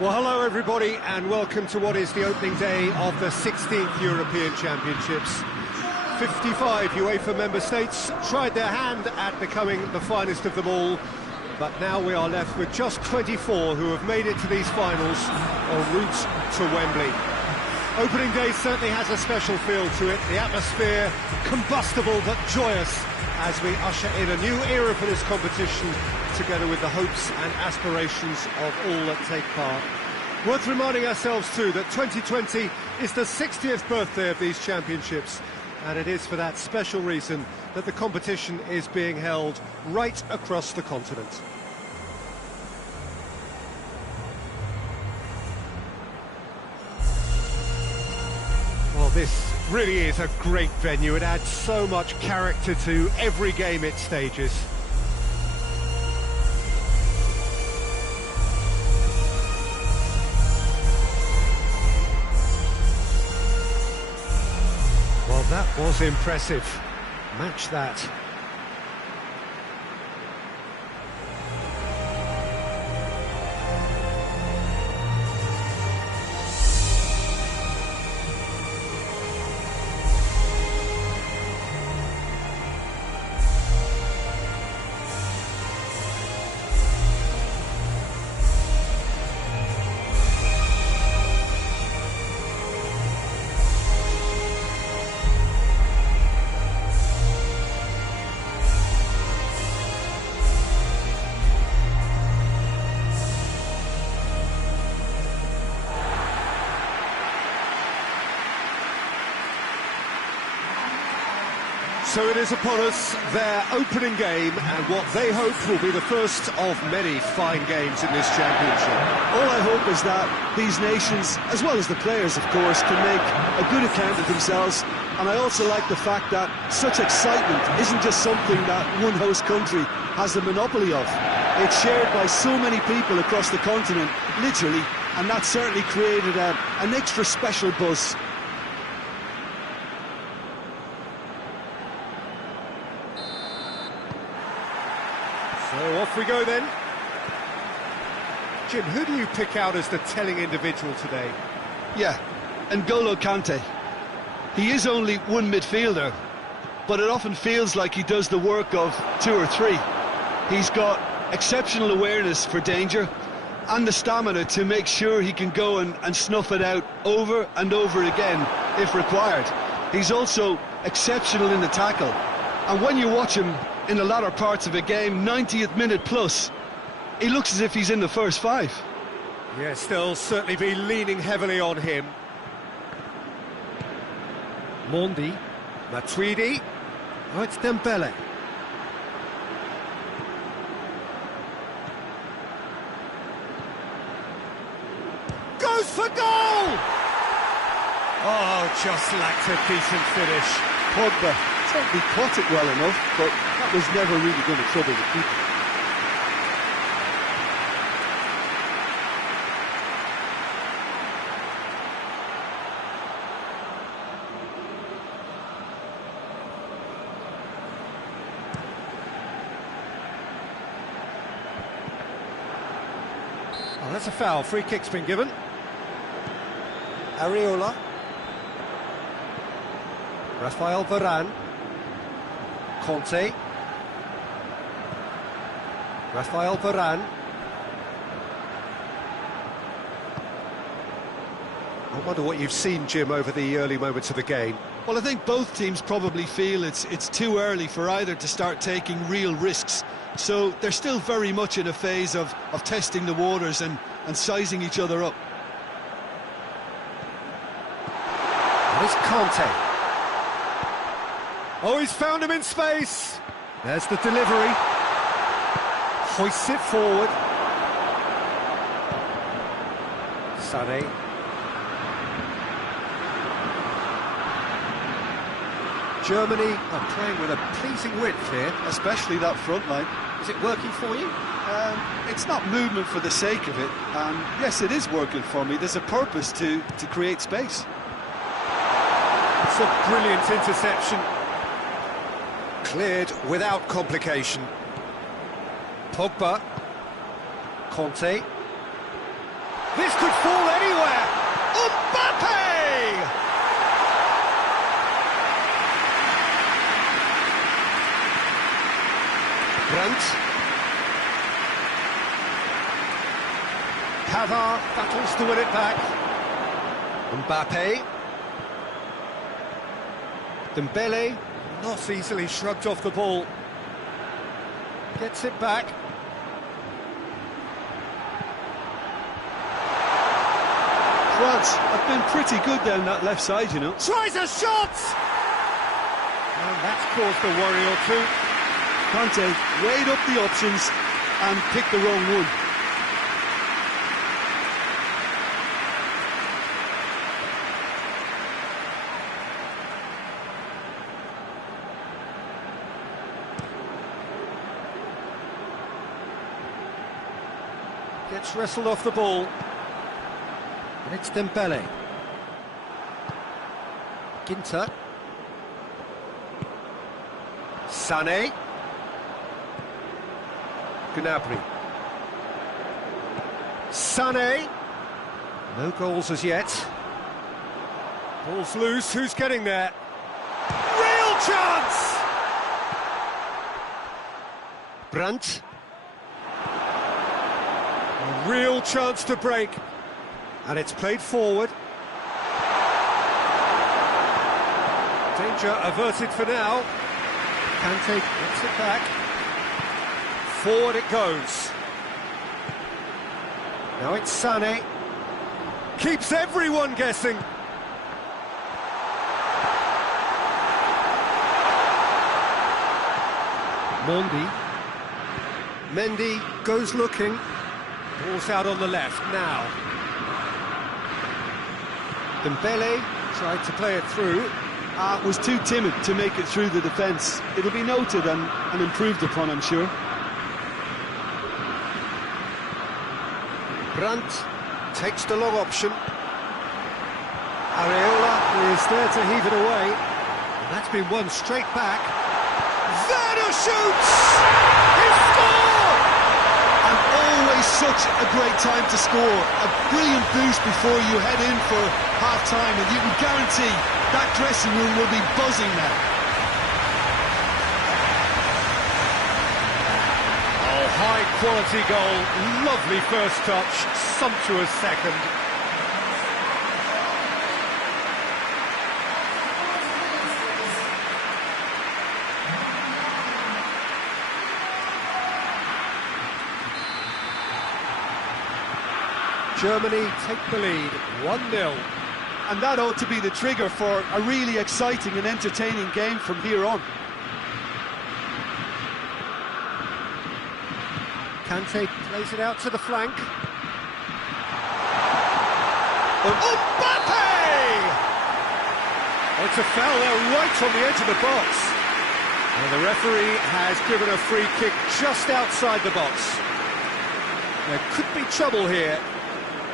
Well, hello everybody, and welcome to what is the opening day of the 16th European Championships. 55 UEFA member states tried their hand at becoming the finest of them all, but now we are left with just 24 who have made it to these finals en route to Wembley. Opening day certainly has a special feel to it, the atmosphere combustible but joyous as we usher in a new era for this competition, together with the hopes and aspirations of all that take part. Worth reminding ourselves too that 2020 is the 60th birthday of these championships, and it is for that special reason that the competition is being held right across the continent. Well, this really is a great venue. It adds so much character to every game it stages. Well, that was impressive. Match that. So it is upon us, their opening game, and what they hope will be the first of many fine games in this championship. All I hope is that these nations, as well as the players of course, can make a good account of themselves. And I also like the fact that such excitement isn't just something that one host country has the monopoly of. It's shared by so many people across the continent, literally, and that certainly created an extra special buzz. So off we go then. Jim, who do you pick out as the telling individual today? Yeah, N'Golo Kante. He is only one midfielder, but it often feels like he does the work of two or three. He's got exceptional awareness for danger and the stamina to make sure he can go and snuff it out over and over again if required. He's also exceptional in the tackle, and when you watch him in the latter parts of a game, 90th minute plus, he looks as if he's in the first five. Yes, they'll certainly be leaning heavily on him. Mondi, Matuidi, oh, it's Dembele. Goes for goal! Oh, just lacked a decent finish. Pogba certainly caught it well enough, but that was never really going to trouble the keeper. Oh, that's a foul. Free kick's been given. Areola. Rafael Varane. Conte. Rafael Varane. I wonder what you've seen, Jim, over the early moments of the game. Well, I think both teams probably feel it's too early for either to start taking real risks. So they're still very much in a phase of testing the waters and sizing each other up. There's Conte. Oh, he's found him in space. There's the delivery. Hoists it forward. Sané. Germany are playing with a pleasing width here. Especially that front line. Is it working for you? It's not movement for the sake of it. Yes, it is working for me. There's a purpose to create space. It's a brilliant interception. Cleared without complication. Pogba. Conte. This could fall anywhere. Mbappe! Brandt. Pavard battles to win it back. Mbappe. Dembele, not easily shrugged off the ball. Gets it back. France have been pretty good down that left side, you know. Tries a shot! And that's caused a worry or two. Conte weighed up the options and picked the wrong one. Gets wrestled off the ball. And it's Dembele. Ginter. Sané. Gnabry. Sané. No goals as yet. Ball's loose, who's getting there? Real chance! Brandt. A real chance to break. And it's played forward. Danger averted for now. Kante gets it back. Forward it goes. Now it's Sané. Keeps everyone guessing. Mendy goes looking. Ball's out on the left now. Dembele tried to play it through. Was too timid to make it through the defence. It'll be noted and improved upon, I'm sure. Brandt takes the long option. Areola is there to heave it away. And that's been won straight back. Werner shoots! He scored! And always such a great time to score. A brilliant boost before you head in for half-time, and you can guarantee that dressing room will be buzzing now. Oh, high-quality goal. Lovely first touch, sumptuous second. Germany take the lead, 1-0. And that ought to be the trigger for a really exciting and entertaining game from here on. Kante plays it out to the flank. Mbappe! Oh, it's a foul there right on the edge of the box. And the referee has given a free kick just outside the box. There could be trouble here.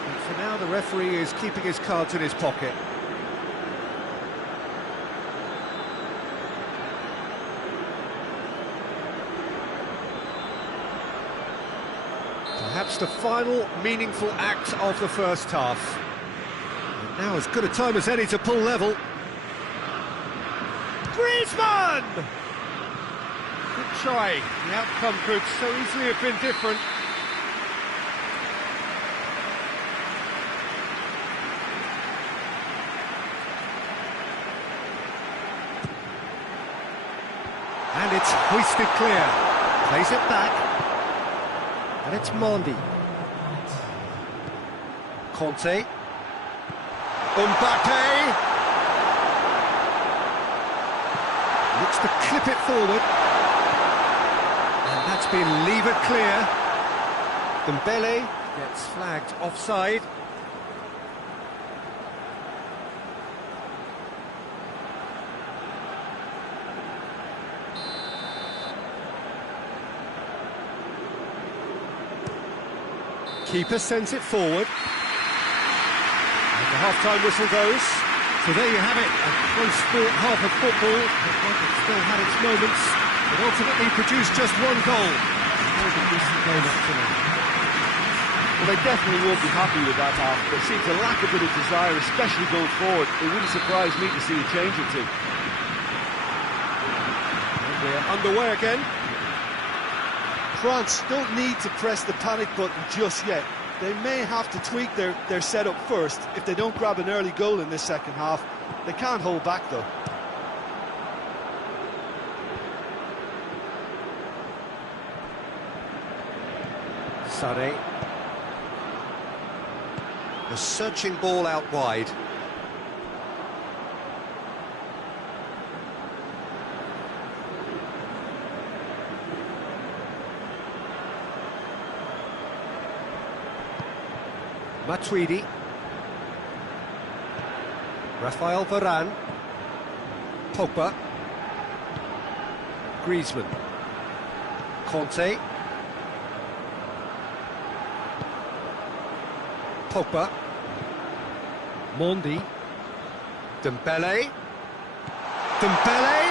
And for now, the referee is keeping his cards in his pocket. Perhaps the final meaningful act of the first half. And now as good a time as any to pull level. Griezmann! Good try. The outcome could so easily have been different. And it's hoisted clear. Plays it back. And it's Mendy. Conte. Mbappe. Looks to clip it forward. And that's been levered clear. Dembele gets flagged offside. Keeper sends it forward. And the half-time whistle goes. So there you have it, a close-fought half of football. It still had its moments, but ultimately produced just one goal. A decent game up to now. Well, they definitely won't be happy with that half. There seems a lack of bit of desire, especially going forward. It wouldn't surprise me to see a change or two. And we're underway again. France don't need to press the panic button just yet. They may have to tweak their setup first. If they don't grab an early goal in this second half, they can't hold back though. Sané. A searching ball out wide. Matuidi. Rafael Varane. Pogba. Griezmann. Conte. Pogba. Mondi. Dembele. Dembele!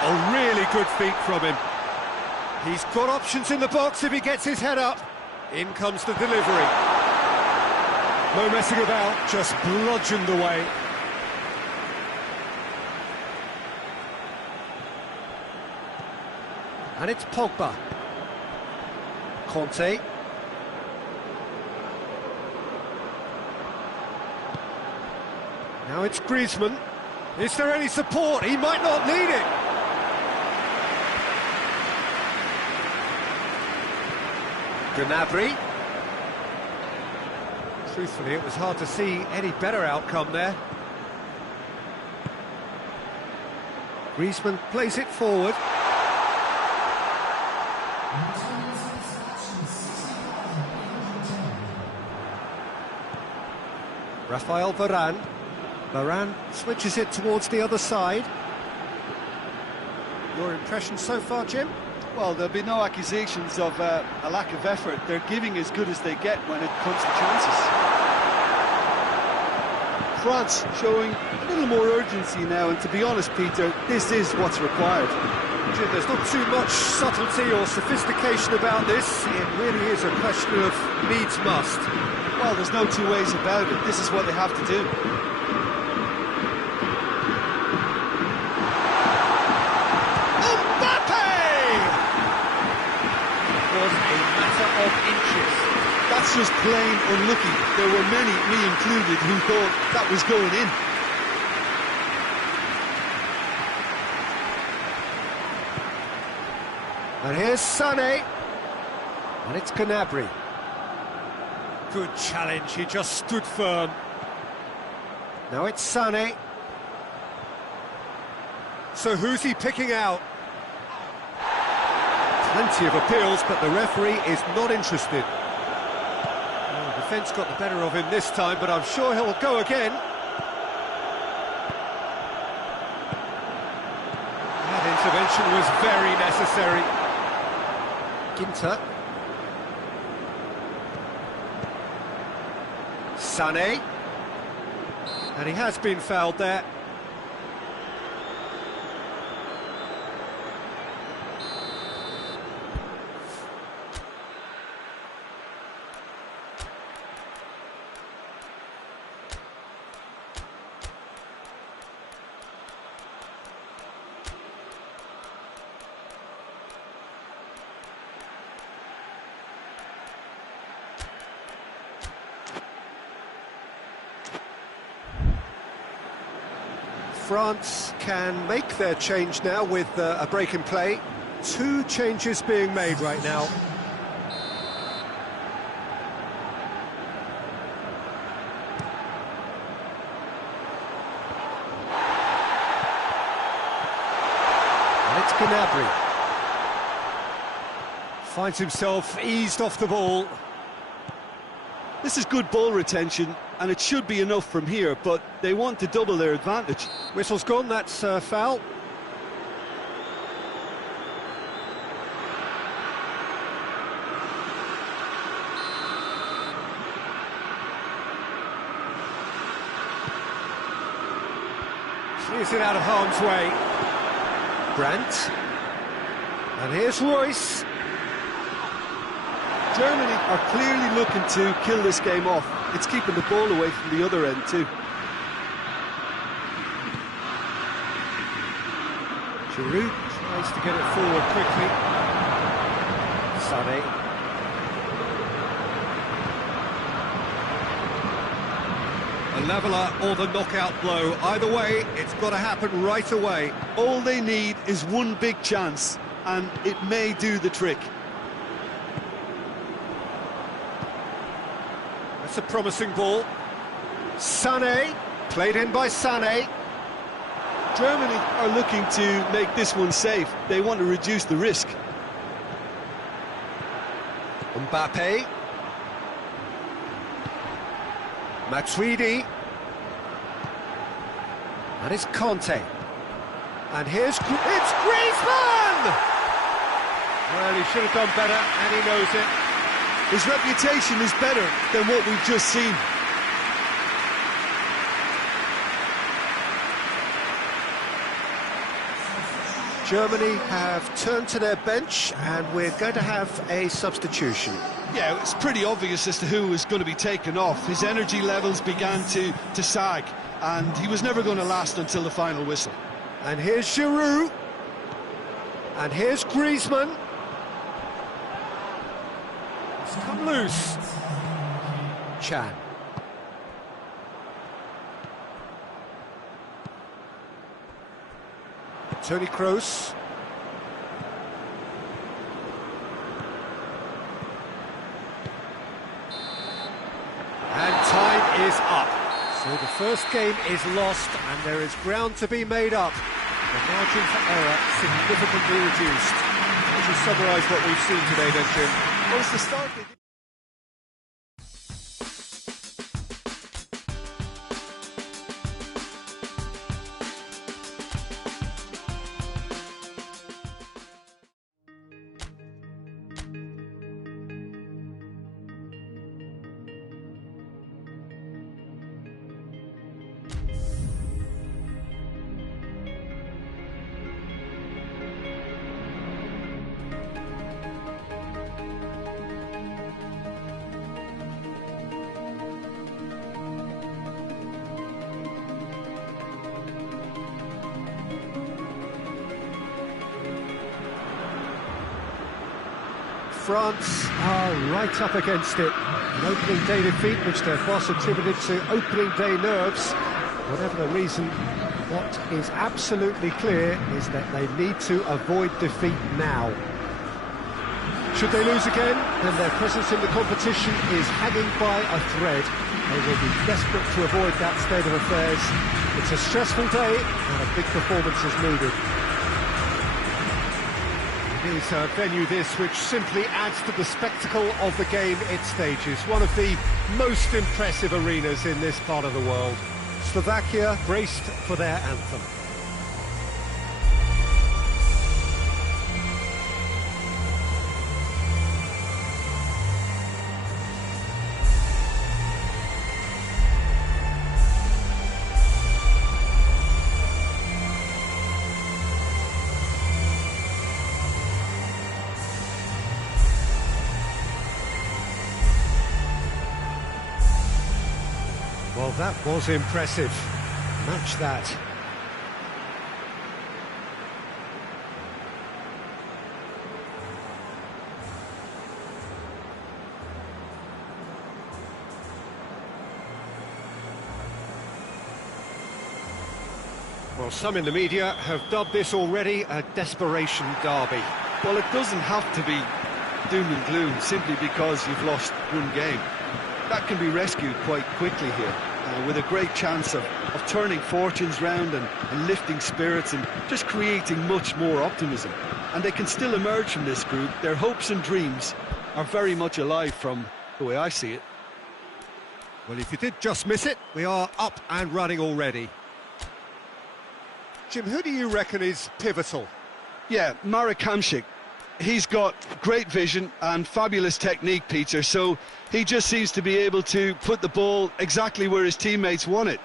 A really good feat from him. He's got options in the box if he gets his head up. In comes the delivery. No messing about, just bludgeoned away. And it's Pogba. Conte. Now it's Griezmann. Is there any support? He might not need it. Gnabry. Truthfully, it was hard to see any better outcome there. Griezmann plays it forward. Rafael Varane. Varane switches it towards the other side. Your impression so far, Jim? Well, there'll be no accusations of a lack of effort. They're giving as good as they get when it comes to chances. France showing a little more urgency now, and to be honest, Peter, this is what's required. Jim, there's not too much subtlety or sophistication about this. It really is a question of needs must. Well, there's no two ways about it. This is what they have to do. Of inches. That's just plain unlucky. There were many, me included, who thought that was going in. And here's Sané. And it's Gnabry. Good challenge, he just stood firm. Now it's Sané. So who's he picking out? Plenty of appeals, but the referee is not interested. Well, the defence got the better of him this time, but I'm sure he'll go again. That intervention was very necessary. Ginter. Sané. And he has been fouled there. France can make their change now with a break in play. Two changes being made right now. And it's Gnabry. Finds himself eased off the ball. This is good ball retention, and it should be enough from here, but they want to double their advantage. Whistle's gone, that's foul. Clears it out of harm's way. Brandt. And here's Royce. Germany are clearly looking to kill this game off. It's keeping the ball away from the other end too. Giroud tries to get it forward quickly. Sané. A leveller or the knockout blow. Either way, it's got to happen right away. All they need is one big chance, and it may do the trick. That's a promising ball. Sané, played in by Sané. Germany are looking to make this one safe. They want to reduce the risk. Mbappe. Matuidi. And it's Conte. And it's Griezmann! Well, he should have done better, and he knows it. His reputation is better than what we've just seen. Germany have turned to their bench, and we're going to have a substitution. Yeah, it's pretty obvious as to who was going to be taken off. His energy levels began to sag, and he was never going to last until the final whistle. And here's Giroud. And here's Griezmann. It's come loose. Chan. Toni Kroos. And time is up. So the first game is lost, and there is ground to be made up. The margin for error significantly reduced. Would you summarise what we've seen today then, Jim? Well, it's the start. France are right up against it. An opening day defeat which their boss attributed to opening day nerves. Whatever the reason, what is absolutely clear is that they need to avoid defeat now. Should they lose again, then their presence in the competition is hanging by a thread. They will be desperate to avoid that state of affairs. It's a stressful day and a big performance is needed. It is a venue this which simply adds to the spectacle of the game it stages. One of the most impressive arenas in this part of the world. Slovakia braced for their anthem. Well, that was impressive. Match that. Well, some in the media have dubbed this already a desperation derby. Well, it doesn't have to be doom and gloom simply because you've lost one game. That can be rescued quite quickly here, with a great chance of turning fortunes round and lifting spirits and just creating much more optimism. And they can still emerge from this group. Their hopes and dreams are very much alive from the way I see it. Well, if you did just miss it, we are up and running already. Jim, who do you reckon is pivotal? Yeah, Marek Hamšík. He's got great vision and fabulous technique, Peter, so he just seems to be able to put the ball exactly where his teammates want it.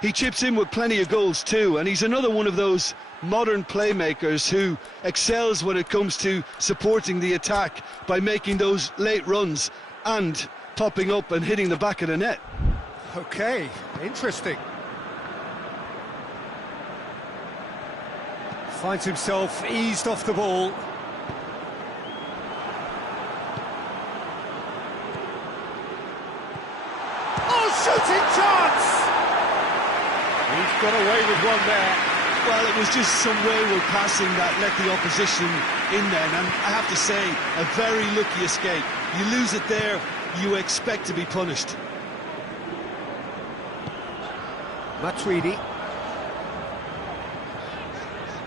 He chips in with plenty of goals too, and he's another one of those modern playmakers who excels when it comes to supporting the attack by making those late runs and popping up and hitting the back of the net. Okay, interesting. Finds himself eased off the ball. Oh, shooting chance! He's got away with one there. Well, it was just some wayward passing that let the opposition in then, and I have to say, a very lucky escape. You lose it there, you expect to be punished. Matuidi.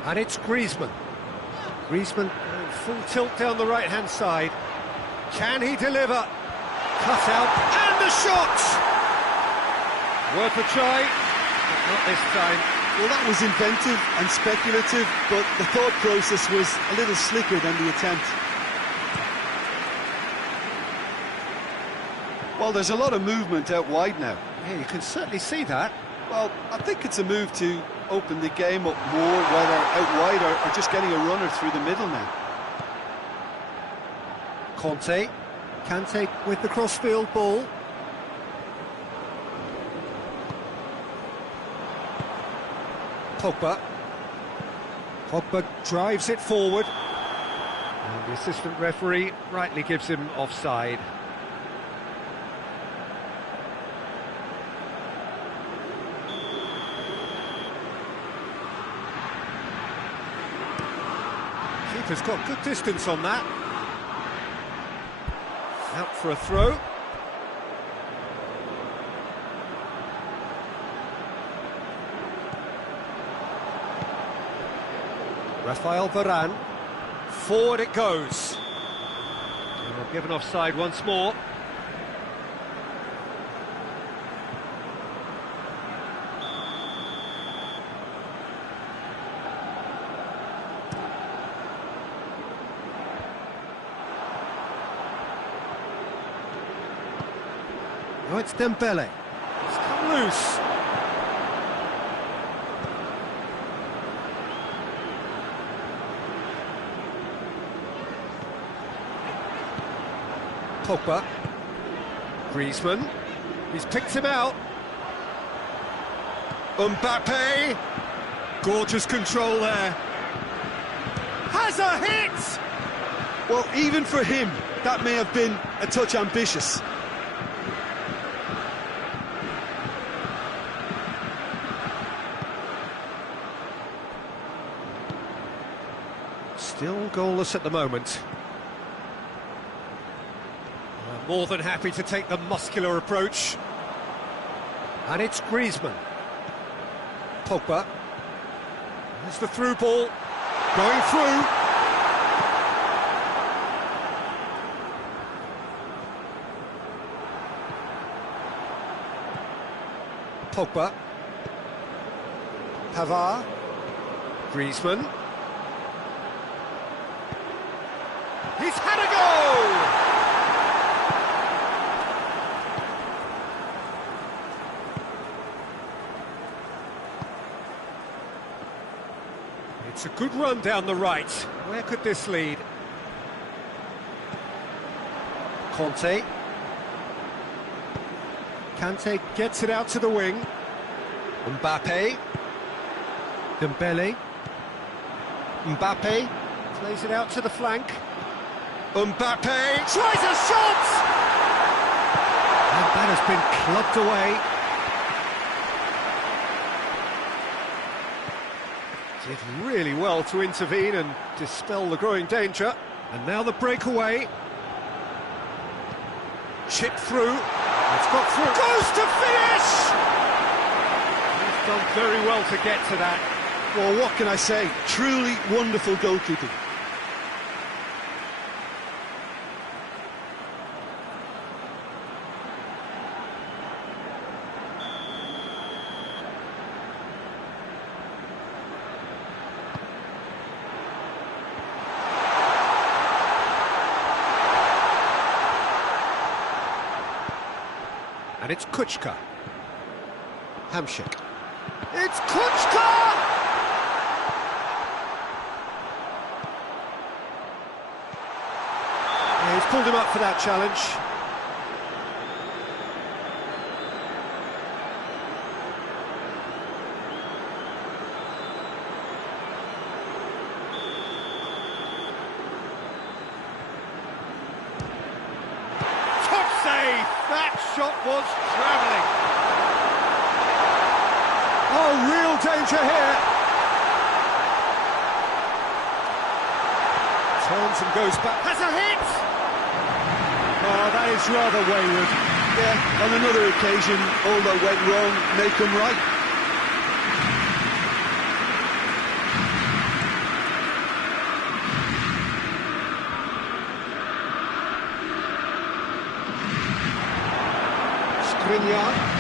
And it's Griezmann. Griezmann full tilt down the right-hand side. Can he deliver? Cut out, and the shot! Worth a try, but not this time. Well, that was inventive and speculative, but the thought process was a little slicker than the attempt. Well, there's a lot of movement out wide now. Yeah, you can certainly see that. Well, I think it's a move to open the game up more, whether out wide or just getting a runner through the middle now. Kante with the crossfield ball. Pogba drives it forward. And the assistant referee rightly gives him offside. Keeper's got good distance on that. Out for a throw. Rafael Varane. Forward it goes. Oh, given offside once more. Oh, it's Dembele. It's come loose. Pogba. Griezmann. He's picked him out. Mbappe. Gorgeous control there. Has a hit! Well, even for him, that may have been a touch ambitious. Still goalless at the moment. More than happy to take the muscular approach. And it's Griezmann. Pogba. There's the through ball. Going through. Pogba. Pavard. Griezmann. He's had a goal! It's a good run down the right. Where could this lead? Kante gets it out to the wing. Mbappe. Dembele. Mbappe plays it out to the flank. Mbappe tries a shot! And that has been clubbed away. Did really well to intervene and dispel the growing danger. And now the breakaway. Chip through. It's got through. Goes to finish! He's done very well to get to that. Well, what can I say? Truly wonderful goalkeeping. And it's Kuchka. Hamšík. It's Kuchka! him up for that challenge. Top save! That shot was travelling. Oh, real danger here. Turns and goes back. Has a hit! Oh, that is rather wayward. Yeah, on another occasion, all that went wrong may come right. Skriniar.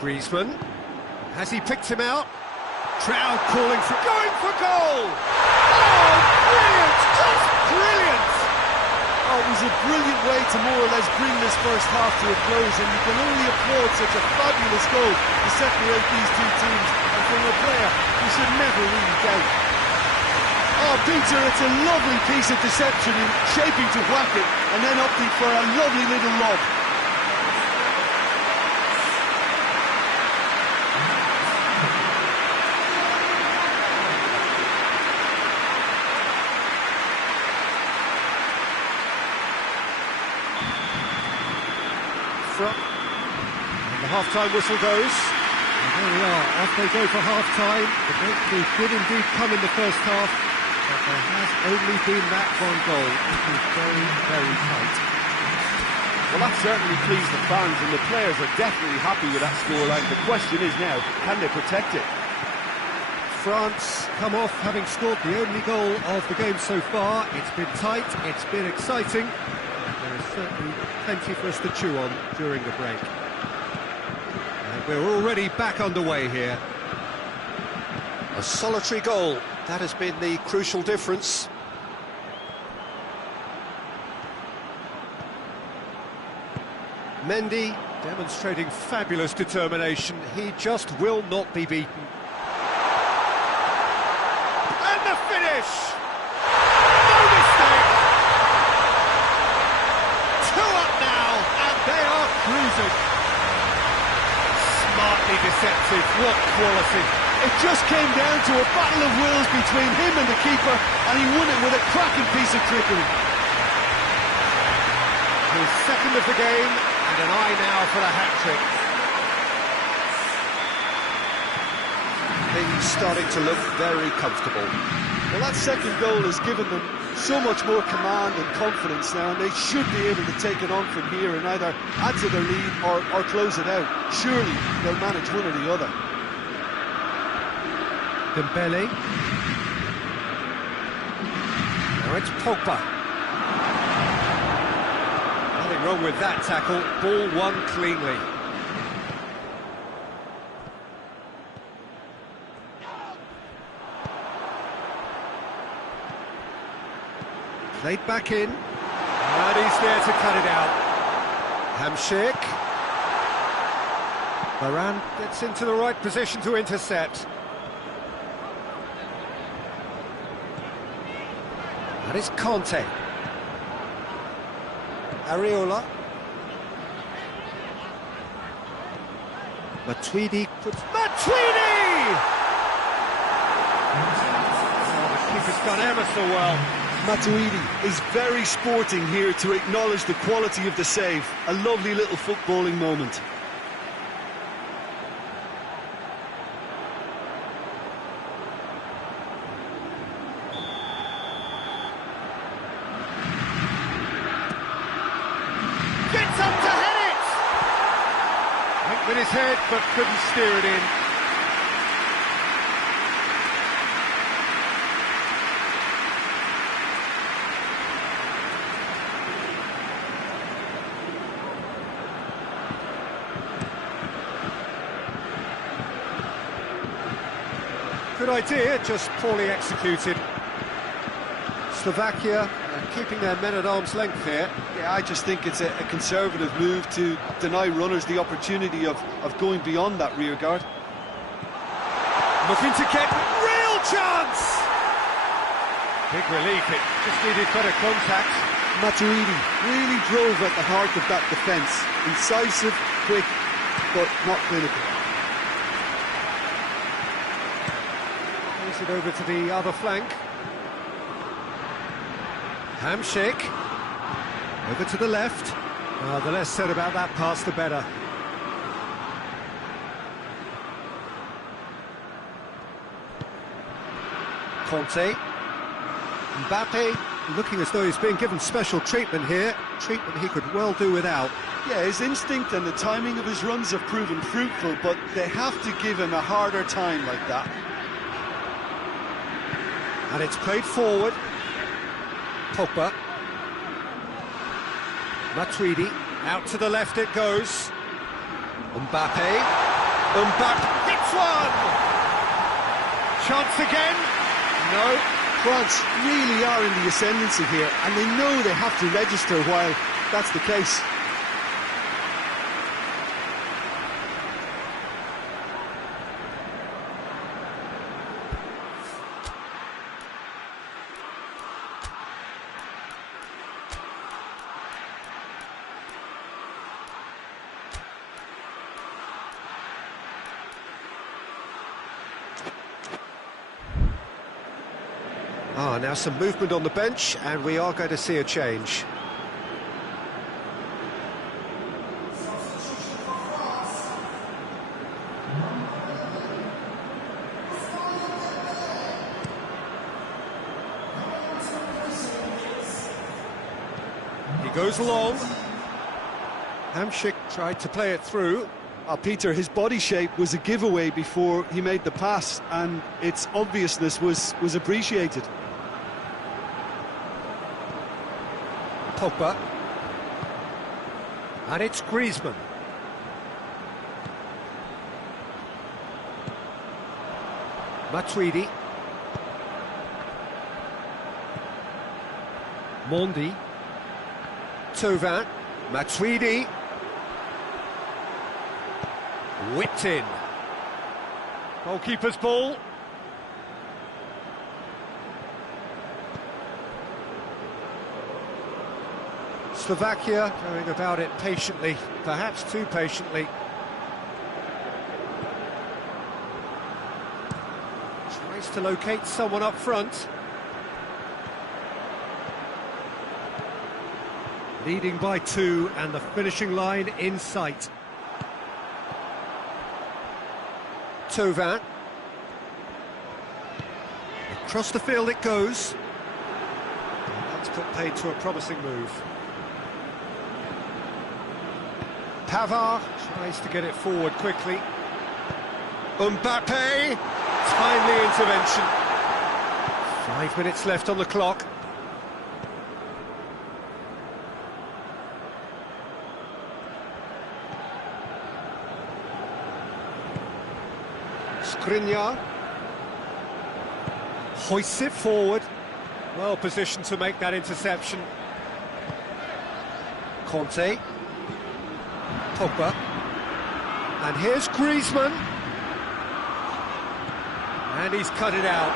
Griezmann, has he picked him out? Trout calling for, going for goal! Oh, brilliant, just brilliant! Oh, it was a brilliant way to more or less bring this first half to a close, and you can only applaud such a fabulous goal to separate these two teams, and from a player you should never really doubt. Oh, Peter, it's a lovely piece of deception in shaping to whack it, and then opting for a lovely little lob. And the half-time whistle goes. And there we are, off they go for half-time. The breakthrough did indeed come in the first half, but there has only been that one goal. It was very, very tight. Well, that certainly pleased the fans, and the players are definitely happy with that scoreline. The question is now, can they protect it? France come off having scored the only goal of the game so far. It's been tight, it's been exciting. There is certainly plenty for us to chew on during the break. And we're already back underway here. A solitary goal, that has been the crucial difference. Mendy demonstrating fabulous determination. He just will not be beaten. And the finish! No mistake! 2 up now, and they are cruising. Smartly deceptive, what quality. It just came down to a battle of wills between him and the keeper, and he won it with a cracking piece of trickery. His second of the game, and an eye now for the hat-trick. Things starting to look very comfortable. Well, that second goal has given them so much more command and confidence now, and they should be able to take it on from here and either add to their lead or close it out. Surely they'll manage one or the other. Dembele. Now it's Pogba. Nothing wrong with that tackle. Ball won cleanly. Played back in. And he's there to cut it out. Hamšík. Varane gets into the right position to intercept. That is Conte. Areola. Matuidi puts... Matuidi! Oh, the keeper's done ever so well. Matuidi is very sporting here to acknowledge the quality of the save. A lovely little footballing moment. Gets up to head it! Went with his head, but couldn't steer it in. Good idea, just poorly executed. Slovakia Keeping their men at arm's length here. Yeah, I just think it's a conservative move to deny runners the opportunity of going beyond that rear guard. Looking to get real chance! Big relief, it just needed better contact. Matuidi really drove at the heart of that defence. Incisive, quick, but not clinical. Plays it over to the other flank. Hamsik. Over to the left. The less said about that pass, the better. Conte. Mbappe looking as though he's being given special treatment here. Treatment he could well do without. Yeah, his instinct and the timing of his runs have proven fruitful, but they have to give him a harder time like that. And it's played forward. Pogba. Matuidi. Out to the left it goes. Mbappe. Mbappe hits one! Chance again? No. France really are in the ascendancy here, and they know they have to register while that's the case. Now some movement on the bench, and we are going to see a change. He goes along. Hamsik tried to play it through. Peter, his body shape was a giveaway before he made the pass, and its obviousness was appreciated. Pogba. And it's Griezmann. Matuidi. Mondi. Thauvin. Matuidi. Whipped in. Goalkeeper's ball. Slovakia going about it patiently, perhaps too patiently. Tries to locate someone up front. Leading by 2 and the finishing line in sight. Thauvin. Across the field it goes. That's put paid to a promising move. Pavard tries to get it forward quickly. Mbappe! Timely intervention. 5 minutes left on the clock. Skriniar hoists it forward. Well positioned to make that interception. Conte. Pogba. And here's Griezmann. And he's cut it out.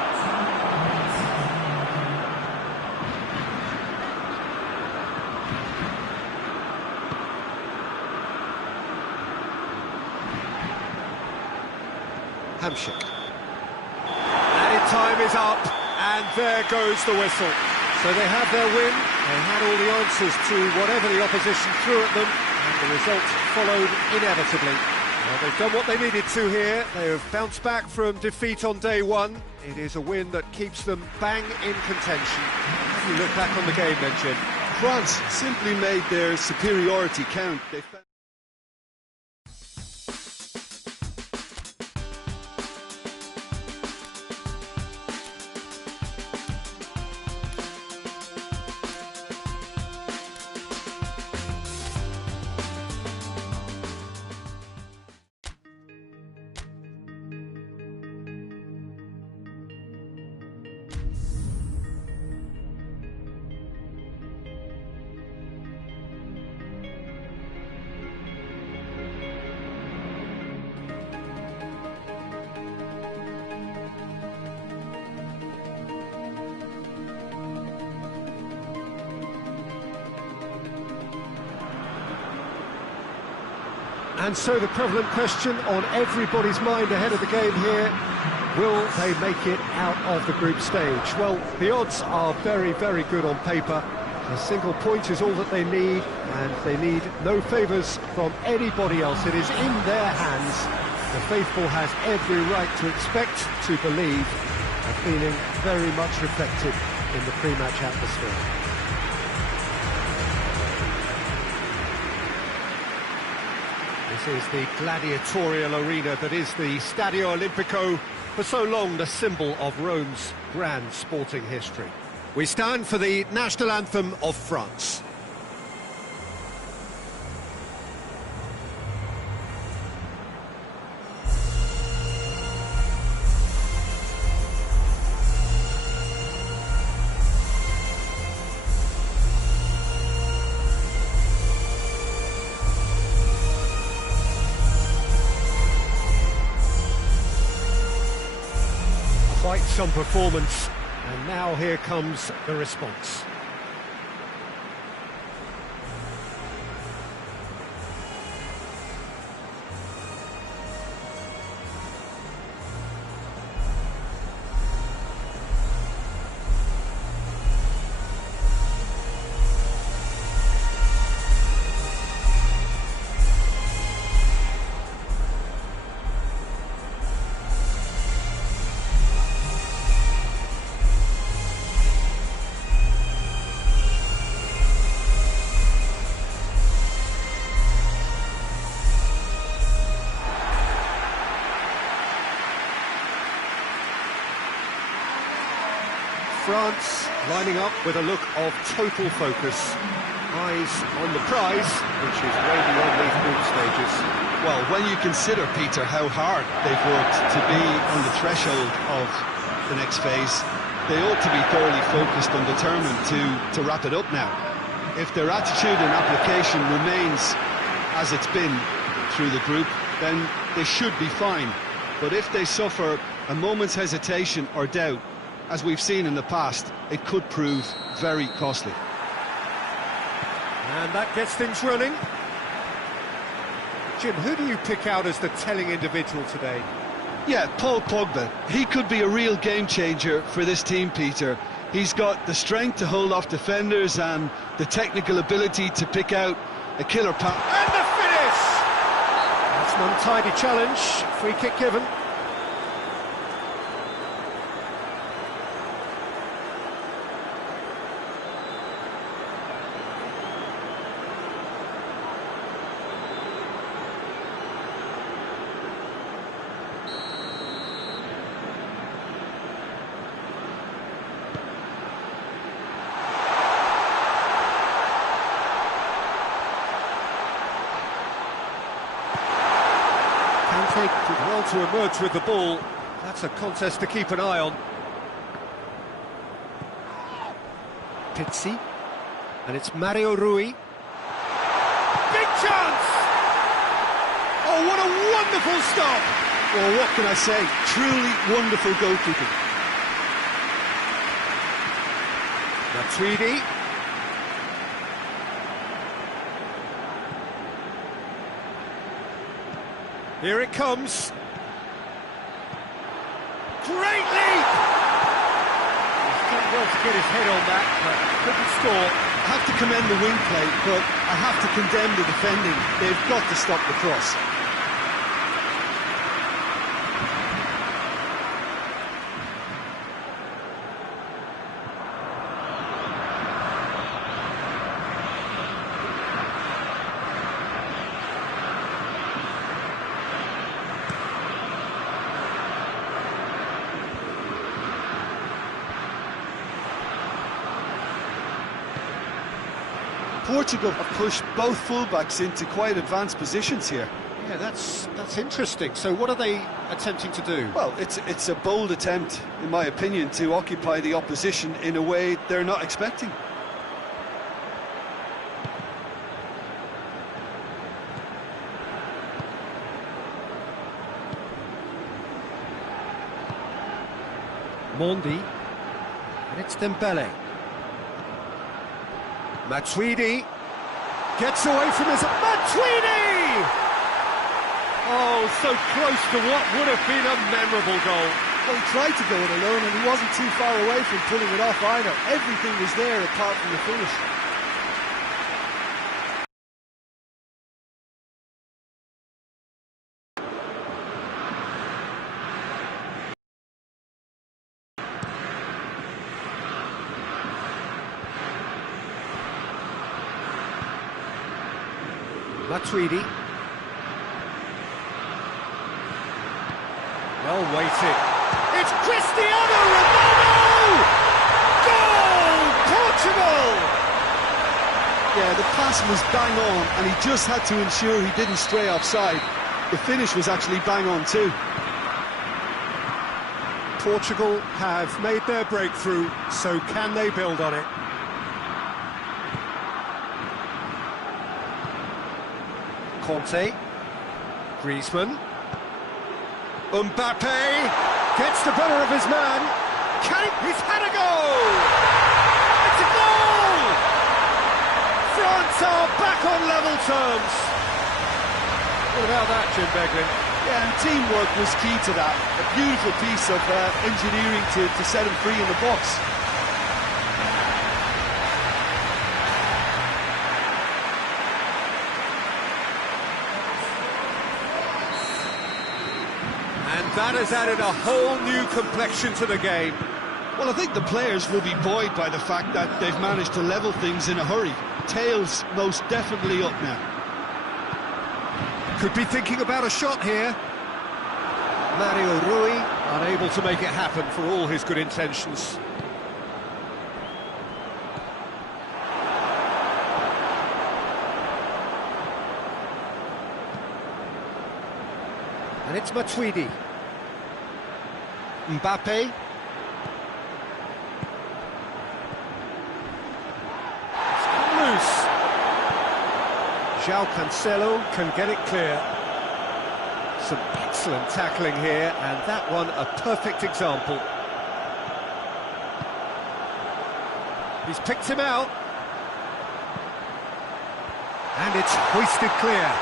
Hamsik. Added time is up, and there goes the whistle. So they have their win, they had all the answers to whatever the opposition threw at them, and the result followed inevitably. Well, they've done what they needed to here, they have bounced back from defeat on day one. It is a win that keeps them bang in contention. How do you look back on the game then, Jim? France simply made their superiority count. They And so the prevalent question on everybody's mind ahead of the game here, will they make it out of the group stage? Well, the odds are very, very good on paper. A single point is all that they need, and they need no favours from anybody else. It is in their hands. The faithful has every right to expect, to believe, a feeling very much reflected in the pre-match atmosphere. This is the gladiatorial arena that is the Stadio Olimpico, for so long the symbol of Rome's grand sporting history. We stand for the national anthem of France. Quite some performance, and now here comes the response. France lining up with a look of total focus. Eyes on the prize, which is way beyond these group stages. Well, when you consider, Peter, how hard they've worked to be on the threshold of the next phase, they ought to be thoroughly focused and determined to wrap it up now. If their attitude and application remains as it's been through the group, then they should be fine. But if they suffer a moment's hesitation or doubt, as we've seen in the past, it could prove very costly. And that gets things running. Jim, who do you pick out as the telling individual today? Yeah, Paul Pogba. He could be a real game changer for this team, Peter. He's got the strength to hold off defenders and the technical ability to pick out a killer pass. And the finish! That's an untidy challenge. Free kick given. Did well to emerge with the ball. That's a contest to keep an eye on. Pizzi, and it's Mario Rui. Big chance! Oh, what a wonderful stop! Well, what can I say? Truly wonderful goalkeeping. Matuidi. Here it comes. Great leap! He's done well to get his head on that, but couldn't score. I have to commend the wing play, but I have to condemn the defending. They've got to stop the cross. Portugal have pushed both fullbacks into quite advanced positions here. Yeah, that's interesting. So what are they attempting to do? Well, it's a bold attempt, in my opinion, to occupy the opposition in a way they're not expecting. Mondi, and it's Dembele. Matuidi gets away from his... Matuidi! Oh, so close to what would have been a memorable goal. Well, he tried to go it alone, and he wasn't too far away from pulling it off either. Everything was there apart from the finish. Matuidi. Well weighted. It's Cristiano Ronaldo! Goal! Portugal! Yeah, the pass was bang on, and he just had to ensure he didn't stray offside. The finish was actually bang on too. Portugal have made their breakthrough, so can they build on it? Conte, Griezmann, Mbappe gets the better of his man. He's had a goal! It's a goal! France are back on level terms. What about that, Jim Beglin? Yeah, and teamwork was key to that. A beautiful piece of engineering to set him free in the box. That has added a whole new complexion to the game. Well, I think the players will be buoyed by the fact that they've managed to level things in a hurry. Tails most definitely up now. Could be thinking about a shot here. Mario Rui unable to make it happen for all his good intentions. And it's Matuidi. Mbappe. It's come loose. João Cancelo can get it clear. Some excellent tackling here, and that one a perfect example. He's picked him out. And it's hoisted clear.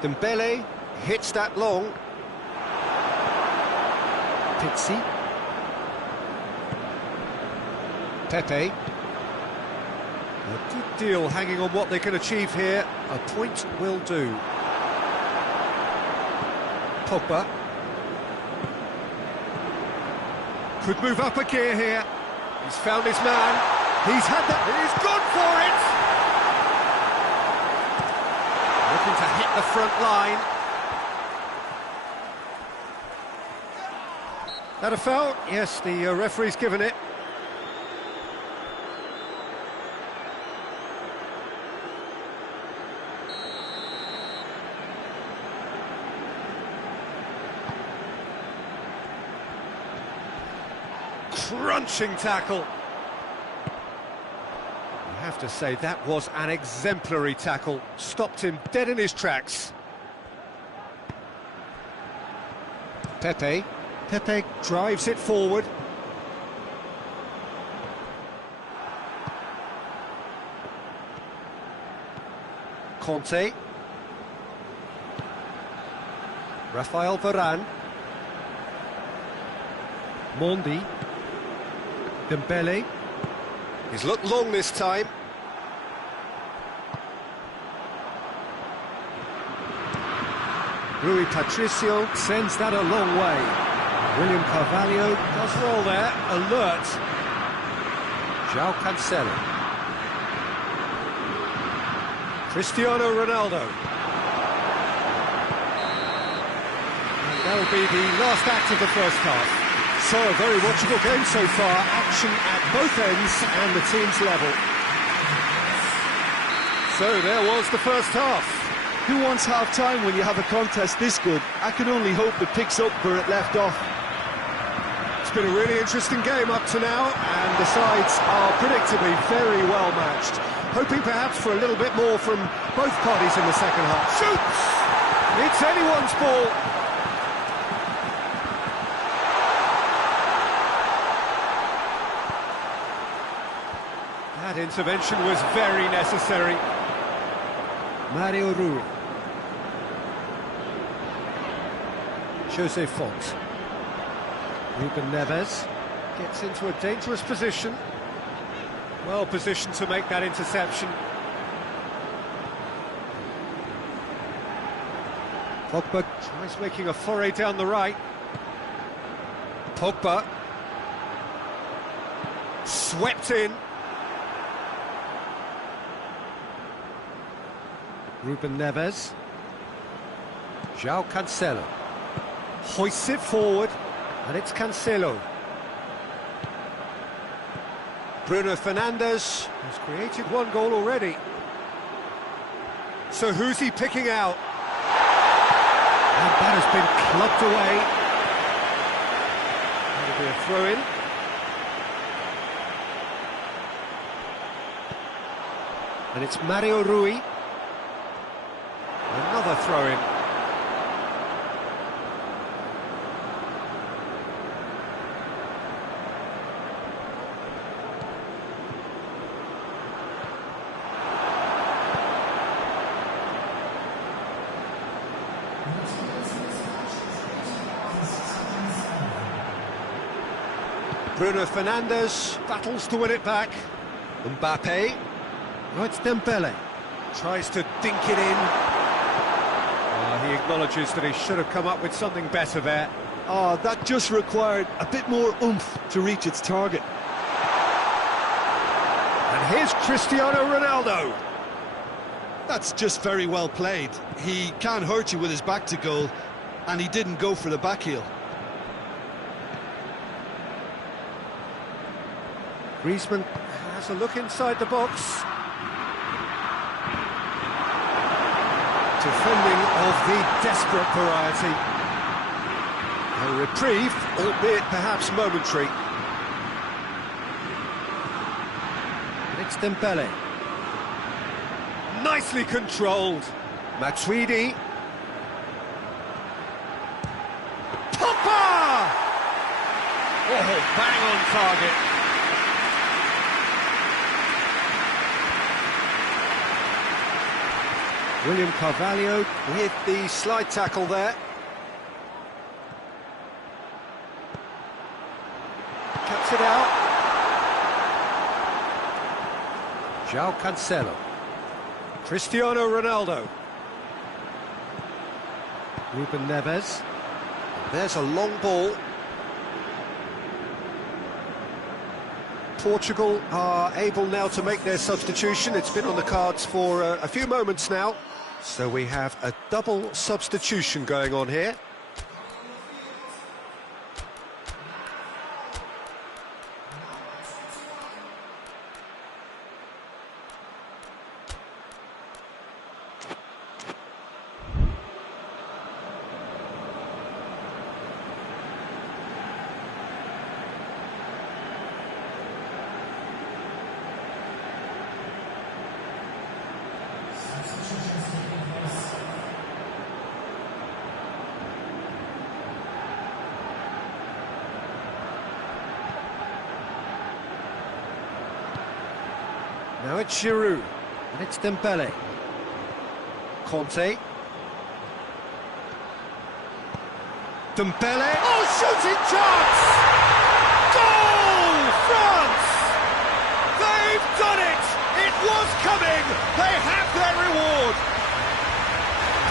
Dembele hits that long. Pizzi. Pepe. A good deal hanging on what they can achieve here. A point will do. Pogba. Could move up a gear here. He's found his man. He's had that. He's gone for it. Looking to hit the front line. That a foul? Yes, the referee's given it. Crunching tackle. You have to say that was an exemplary tackle. Stopped him dead in his tracks. Pepe. Pepe drives it forward. Conte. Rafael Varane. Mondi. Dembele. He's looked long this time. Rui Patricio sends that a long way. William Carvalho does roll there, alert. João Cancelo. Cristiano Ronaldo. And that'll be the last act of the first half. So a very watchable game so far, action at both ends and the teams level. So there was the first half. Who wants half-time when you have a contest this good? I can only hope it picks up where it left off. It's been a really interesting game up to now, and the sides are predictably very well matched. Hoping perhaps for a little bit more from both parties in the second half. Shoots! It's anyone's ball. That intervention was very necessary. Mario Rui. Jose Font. Ruben Neves gets into a dangerous position. Well positioned to make that interception. Pogba tries making a foray down the right. Pogba. Swept in. Ruben Neves. João Cancelo. Hoists it forward, and it's Cancelo. Bruno Fernandes has created one goal already. So who's he picking out? And that has been clubbed away. That'll be a throw-in. And it's Mario Rui. Another throw-in. Bruno Fernandes battles to win it back. Mbappe. Oh, it's Dembele. Tries to dink it in. He acknowledges that he should have come up with something better there. Oh, that just required a bit more oomph to reach its target. And here's Cristiano Ronaldo. That's just very well played. He can't hurt you with his back to goal, and he didn't go for the back heel. Griezmann has a look inside the box. Defending of the desperate variety. A reprieve, albeit perhaps momentary. And it's Dembele. Nicely controlled. Matuidi. Pogba! Oh, bang on target. William Carvalho with the slide tackle there. Cuts it out. João Cancelo. Cristiano Ronaldo. Ruben Neves. There's a long ball. Portugal are able now to make their substitution. It's been on the cards for a few moments now. So we have a double substitution going on here. Now it's Giroud, and it's Dembele. Conte. Dembele. Oh, shooting chance! Goal! France! They've done it! It was coming! They have their reward!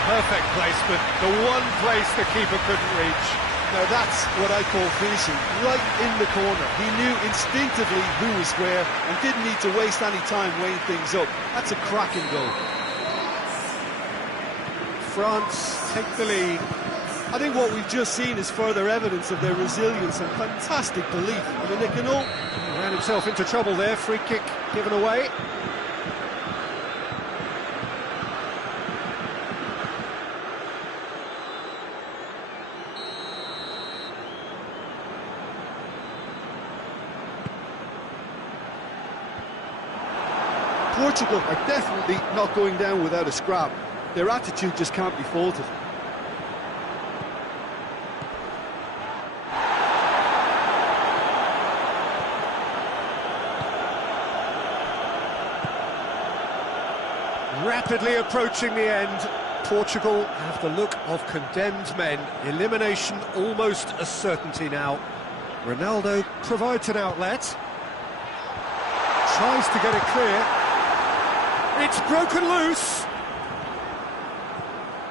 Perfect placement, the one place the keeper couldn't reach. Now that's what I call finishing, right in the corner. He knew instinctively who was square and didn't need to waste any time weighing things up. That's a cracking goal. France take the lead. I think what we've just seen is further evidence of their resilience and fantastic belief. I mean, they can all... He ran himself into trouble there, free kick given away. Portugal are definitely not going down without a scrap. Their attitude just can't be faulted. Rapidly approaching the end. Portugal have the look of condemned men. Elimination almost a certainty now. Ronaldo provides an outlet. Tries to get it clear. It's broken loose.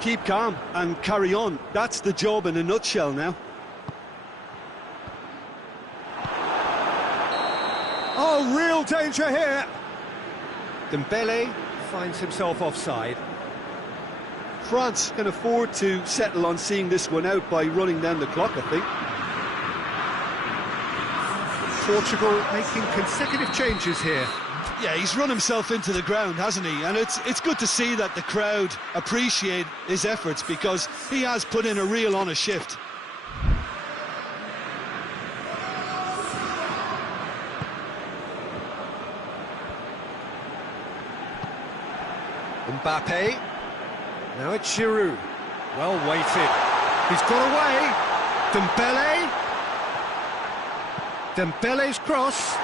Keep calm and carry on. That's the job in a nutshell now. Oh, real danger here. Dembele finds himself offside. France can afford to settle on seeing this one out by running down the clock, I think. Portugal making consecutive changes here. Yeah, he's run himself into the ground, hasn't he? And it's good to see that the crowd appreciate his efforts, because he has put in a real honest shift. Mbappe. Now it's Giroud. Well weighted. He's got away. Dembele. Dembele's cross.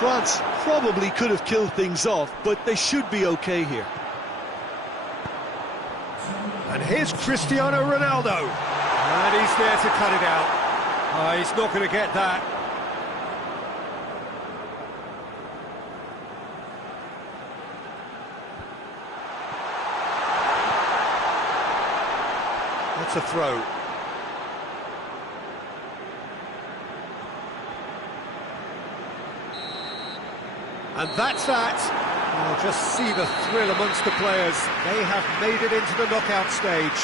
France probably could have killed things off, but they should be okay here. And here's Cristiano Ronaldo. And he's there to cut it out. He's not going to get that. That's a throw. And that's that. I'll just see the thrill amongst the players. They have made it into the knockout stage.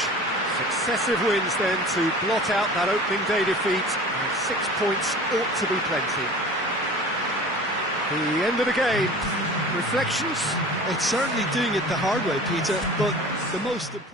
Successive wins then to blot out that opening day defeat. And 6 points ought to be plenty. The end of the game. Reflections? It's certainly doing it the hard way, Peter, but the most important...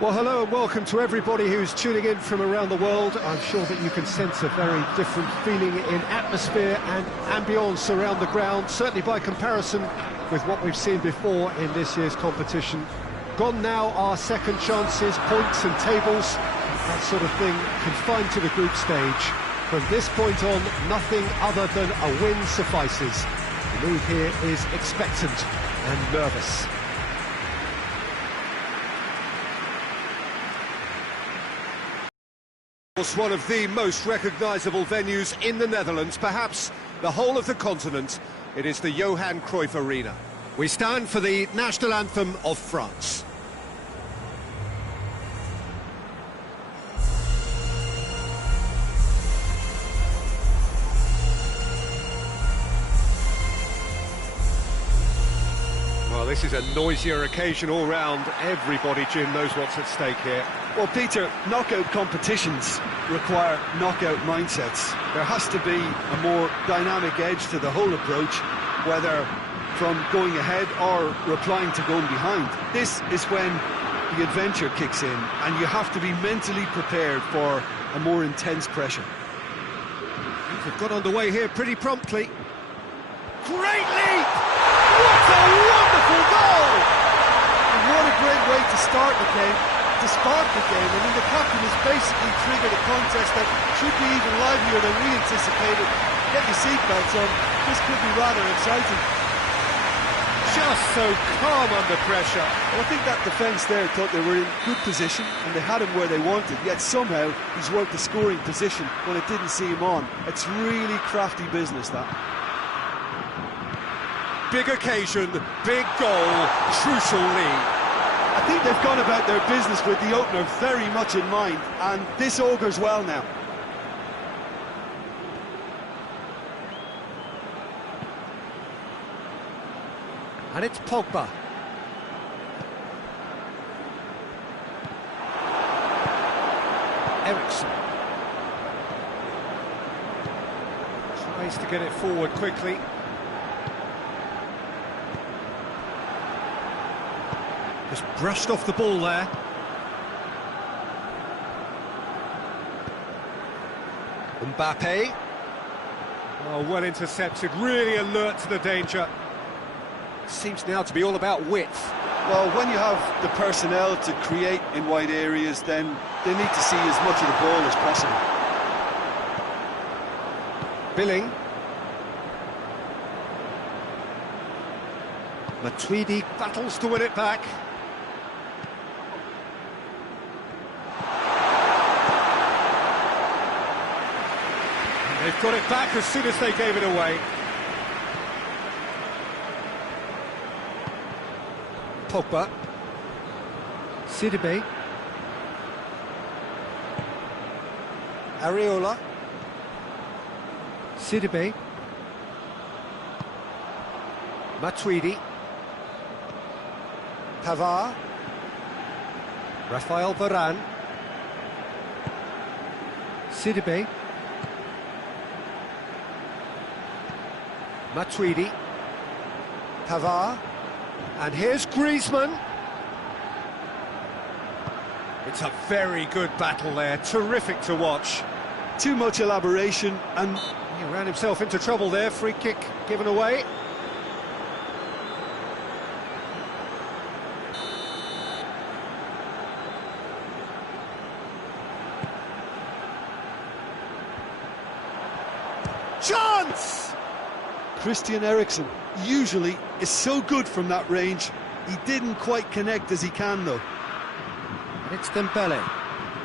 Well, hello and welcome to everybody who's tuning in from around the world. I'm sure that you can sense a very different feeling in atmosphere and ambience around the ground, certainly by comparison with what we've seen before in this year's competition. Gone now are second chances, points and tables, that sort of thing confined to the group stage. From this point on, nothing other than a win suffices. The mood here is expectant and nervous. It's one of the most recognisable venues in the Netherlands, perhaps the whole of the continent. It is the Johan Cruyff Arena. We stand for the national anthem of France. Well, this is a noisier occasion all round. Everybody, Jim, knows what's at stake here. Well, Peter, knockout competitions require knockout mindsets. There has to be a more dynamic edge to the whole approach, whether from going ahead or replying to going behind. This is when the adventure kicks in, and you have to be mentally prepared for a more intense pressure. They've got underway here pretty promptly. Great leap! What a wonderful goal! And what a great way to start the game, to spark the game. I mean, the captain has basically triggered a contest that should be even livelier than we anticipated. Get your seatbelts on, this could be rather exciting. just so calm under pressure. Well, I think that defence there thought they were in good position and they had him where they wanted, yet somehow he's worked the scoring position when it didn't see him on. It's really crafty business, that. Big occasion, big goal, crucial lead. I think they've gone about their business with the opener very much in mind, and this augurs well now. And it's Pogba. Ericsson. Tries to get it forward quickly. Just brushed off the ball there. Mbappe. Oh, well intercepted, really alert to the danger. Seems now to be all about width. Well, when you have the personnel to create in wide areas, then they need to see as much of the ball as possible. Billing. Matuidi battles to win it back. And they've got it back as soon as they gave it away. Pogba. Sidibe. Areola. Sidibe. Matuidi. Pavard. Rafael Varane. Sidibe. Matuidi. Pavard. And here's Griezmann. It's a very good battle there, terrific to watch. Too much elaboration, and he ran himself into trouble there, free kick given away. Chance! Christian Eriksen usually is so good from that range. He didn't quite connect as he can, though. It's Dembele.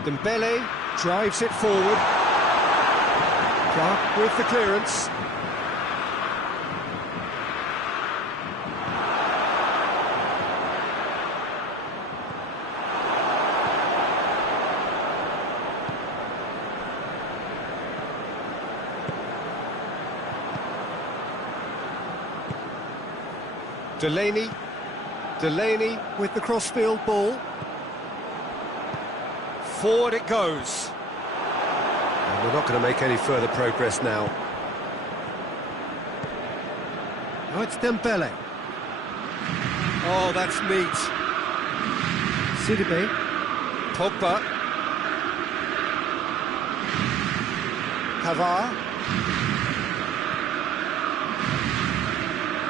Dembele drives it forward. Clark with the clearance. Delaney with the crossfield ball. Forward it goes. And we're not going to make any further progress now. Now it's Dembele. Oh, that's neat. Sidibe. Pogba. Pavard.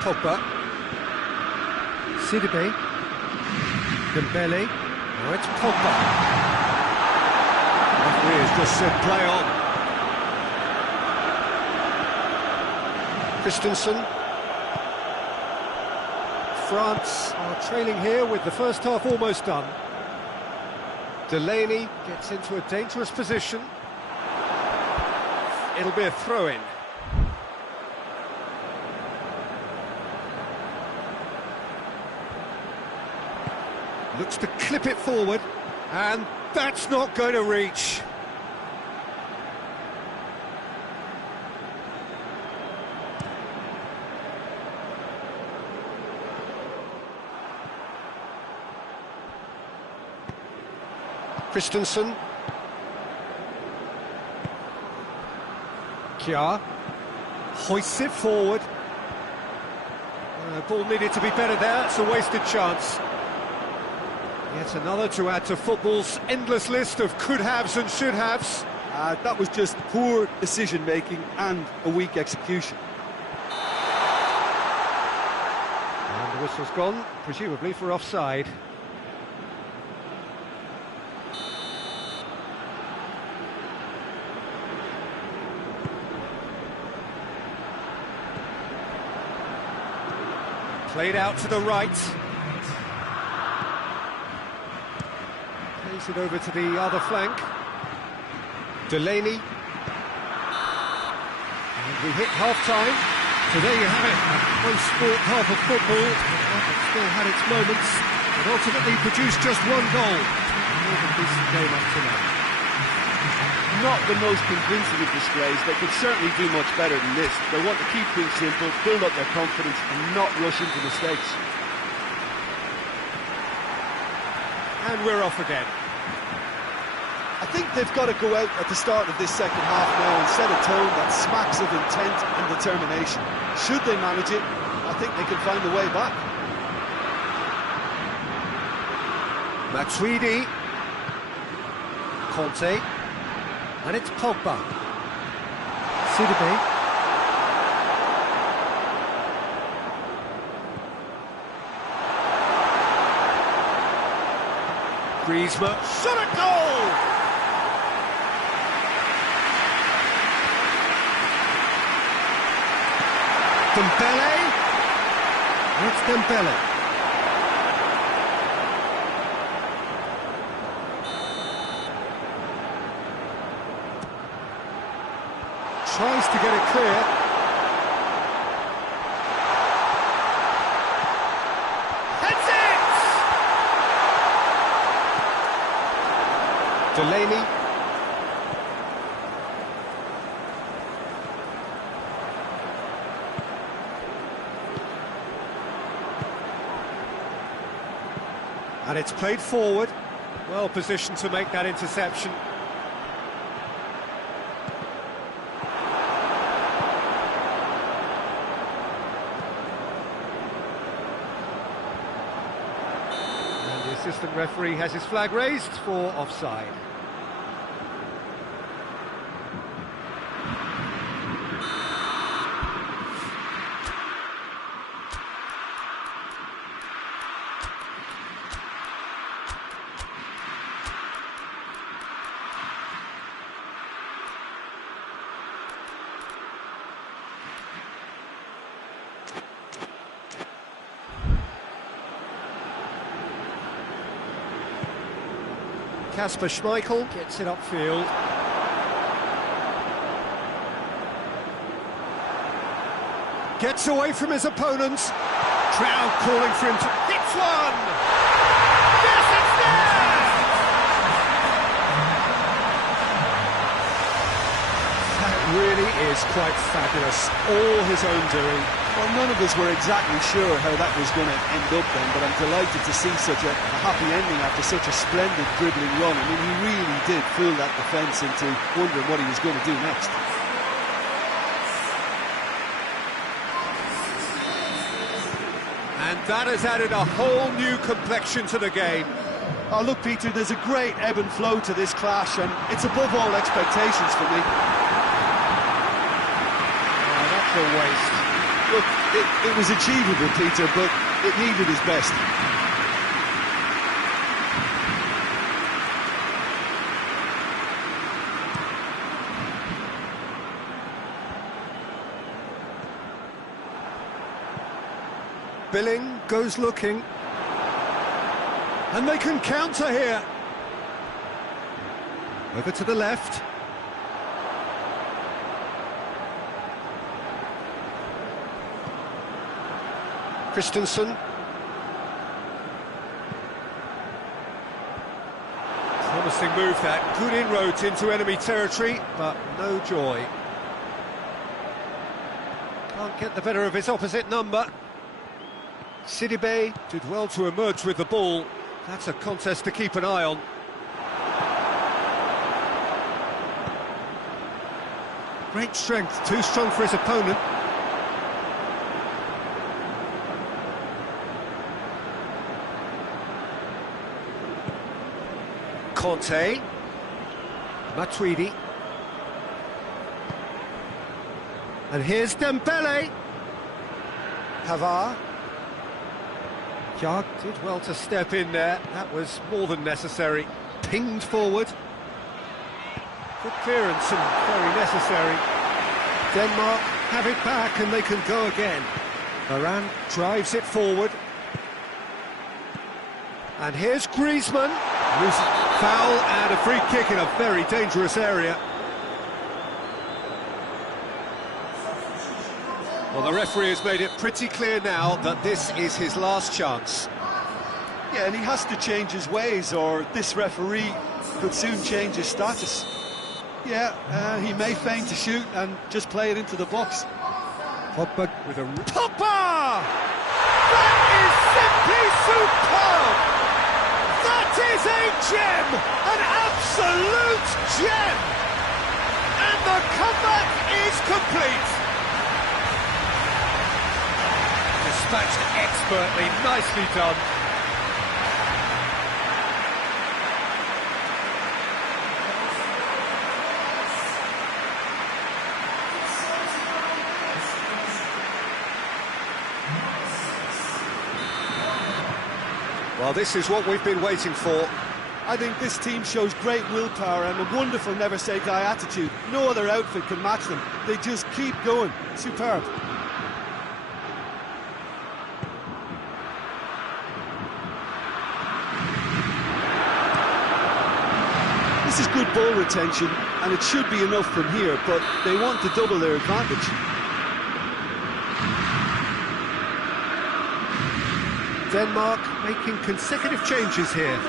Pogba. Sidibe. Dembele. Now it's Pogba. Referee has just said play on. Christensen. France are trailing here with the first half almost done. Delaney gets into a dangerous position. It'll be a throw-in. Looks to clip it forward, and that's not going to reach. Christensen. Kjaer hoists it forward. Ball needed to be better there, it's a wasted chance. Yet another to add to football's endless list of could-haves and should-haves. That was just poor decision-making and a weak execution. And the whistle's gone, presumably for offside. Played out to the right. Plays it over to the other flank. Delaney. And we hit half-time. So there you have it. A close sport half of football. It still had its moments, but ultimately produced just one goal. More than a decent game up to now. Not the most convincing of displays. They could certainly do much better than this. They want to keep things simple, build up their confidence and not rush into mistakes. And we're off again. I think they've got to go out at the start of this second half now and set a tone that smacks of intent and determination. Should they manage it, I think they can find a way back. Matuidi. Conte. And it's Pogba. Sidibe. Griezmann. Shot at goal! Dembele. And it's Dembele. Tries to get it clear. Heads it! Delaney. And it's played forward. Well positioned to make that interception. Assistant referee has his flag raised for offside. Kasper Schmeichel gets it upfield. Gets away from his opponents. Crowd calling for him to... Hits one! Yes, it's there! That really is quite fabulous. All his own doing. Well, none of us were exactly sure how that was going to end up then, but I'm delighted to see such a happy ending after such a splendid dribbling run. I mean, he really did fool that defence into wondering what he was going to do next. And that has added a whole new complexion to the game. Oh, look, Peter, there's a great ebb and flow to this clash, and it's above all expectations for me. Oh, that's a waste. Look, it was achievable, Peter, but it needed his best. Billing goes looking. And they can counter here. Over to the left. Christensen. Promising move that. Good inroads into enemy territory, but no joy. Can't get the better of his opposite number. Sidibe did well to emerge with the ball. That's a contest to keep an eye on. Great strength, too strong for his opponent. Conte. Matuidi. And here's Dembele. Pavard. Jarg did well to step in there. That was more than necessary. Pinged forward. Good clearance and very necessary. Denmark have it back and they can go again. Varane drives it forward. And here's Griezmann. Foul and a free kick in a very dangerous area. Well, the referee has made it pretty clear now that this is his last chance. Yeah, and he has to change his ways, or this referee could soon change his status. Yeah, he may feign to shoot and just play it into the box. Pogba with a... Pogba! That is simply superb! That is a gem! An absolute gem! And the comeback is complete! Dispatched expertly, nicely done. Well, this is what we've been waiting for. I think this team shows great willpower and a wonderful never-say-die attitude. No other outfit can match them. They just keep going. Superb. This is good ball retention, and it should be enough from here, but they want to double their advantage. Denmark making consecutive changes here.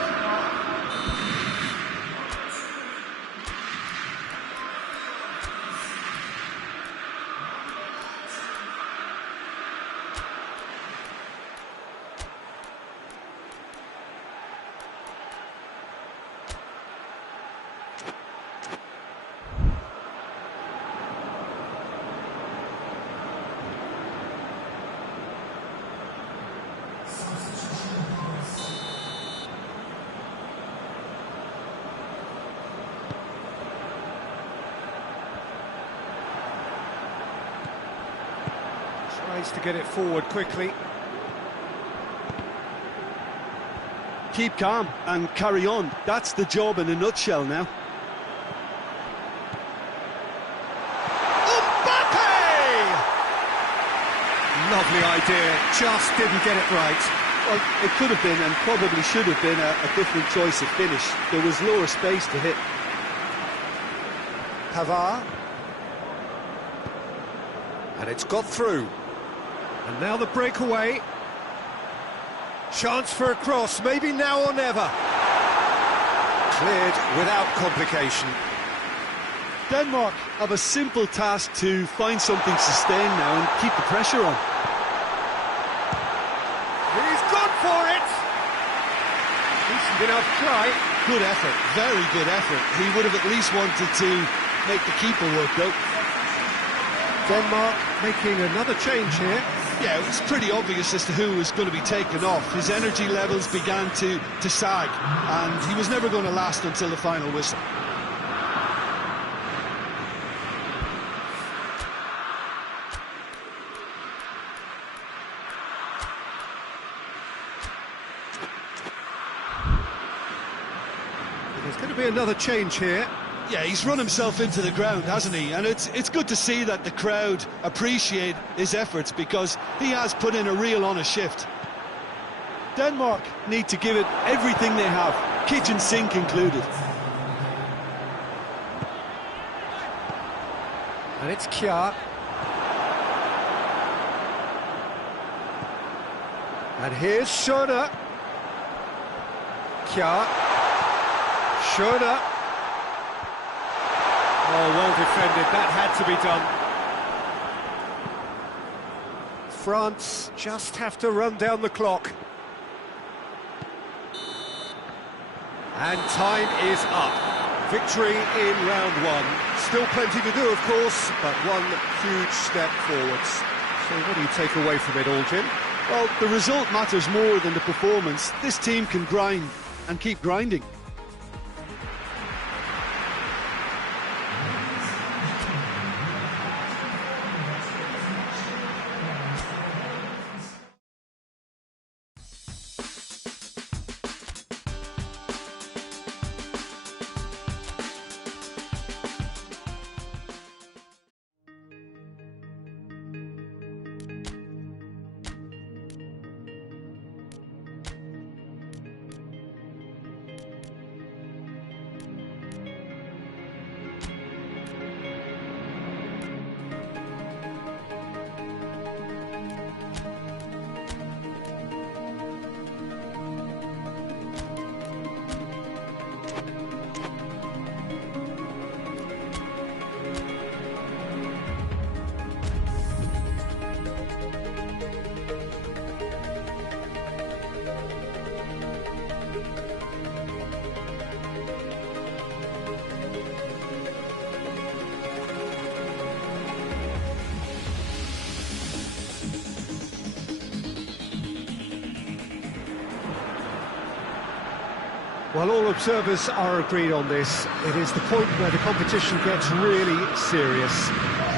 Tries to get it forward quickly. Keep calm and carry on. That's the job in a nutshell now. Mbappe! Lovely idea, just didn't get it right. Well, it could have been and probably should have been a different choice of finish. There was lower space to hit. Pavard. And it's got through. And now the breakaway. Chance for a cross, maybe now or never. Cleared without complication. Denmark have a simple task to find something sustained now and keep the pressure on. He's gone for it! Decent enough try. Good effort, very good effort. He would have at least wanted to make the keeper work though. Denmark making another change here. Yeah, it was pretty obvious as to who was going to be taken off. His energy levels began to sag, and he was never going to last until the final whistle. There's going to be another change here. Yeah, he's run himself into the ground, hasn't he? And it's good to see that the crowd appreciate his efforts, because he has put in a real honest shift. Denmark need to give it everything they have, kitchen sink included. And it's Kjaer. And here's Schöne. Kjaer. Schöne. Oh, well defended, that had to be done. France just have to run down the clock. And time is up. Victory in round one. Still plenty to do, of course, but one huge step forwards. So what do you take away from it all, Jim? Well, the result matters more than the performance. This team can grind and keep grinding. Well, all observers are agreed on this. It is the point where the competition gets really serious.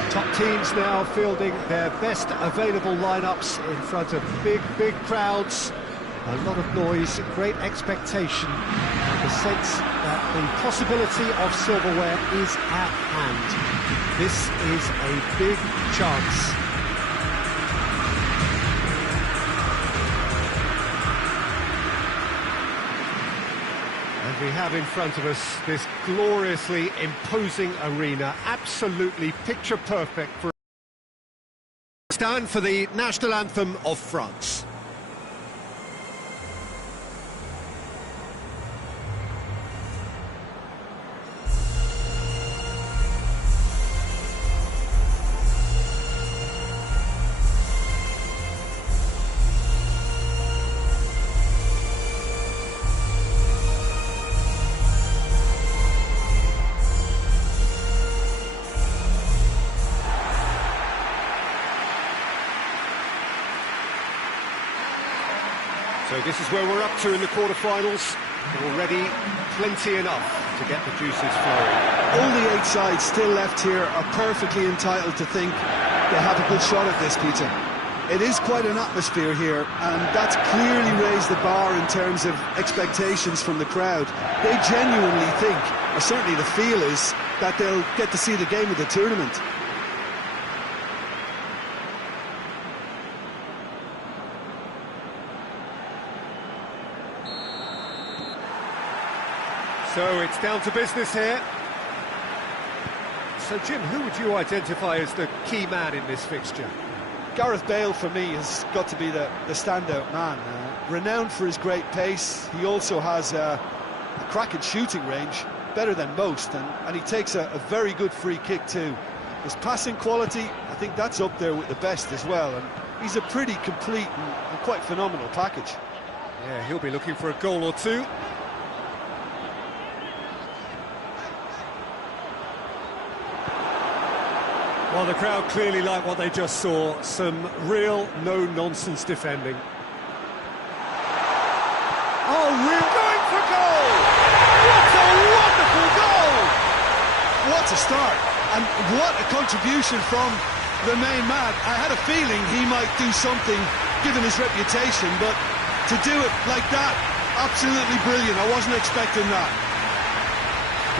Top teams now fielding their best available lineups in front of big crowds. A lot of noise, great expectation, and the sense that the possibility of silverware is at hand. This is a big chance. And we have in front of us this gloriously imposing arena, absolutely picture perfect for stand for the national anthem of France. So this is where we're up to in the quarter-finals. Already plenty enough to get the juices flowing. All the 8 sides still left here are perfectly entitled to think they have a good shot at this, Peter. It is quite an atmosphere here, and that's clearly raised the bar in terms of expectations from the crowd. They genuinely think, or certainly the feel is, that they'll get to see the game of the tournament. So it's down to business here. So Jim, who would you identify as the key man in this fixture? Gareth Bale, for me, has got to be the standout man. Renowned for his great pace, he also has a cracking shooting range, better than most, and he takes a very good free kick too. His passing quality, I think that's up there with the best as well, and he's a pretty complete and quite phenomenal package. Yeah, he'll be looking for a goal or two. Well, the crowd clearly like what they just saw. Some real no-nonsense defending. Oh, real going for goal! What a wonderful goal! What a start, and what a contribution from the main man. I had a feeling he might do something, given his reputation, but to do it like that, absolutely brilliant. I wasn't expecting that.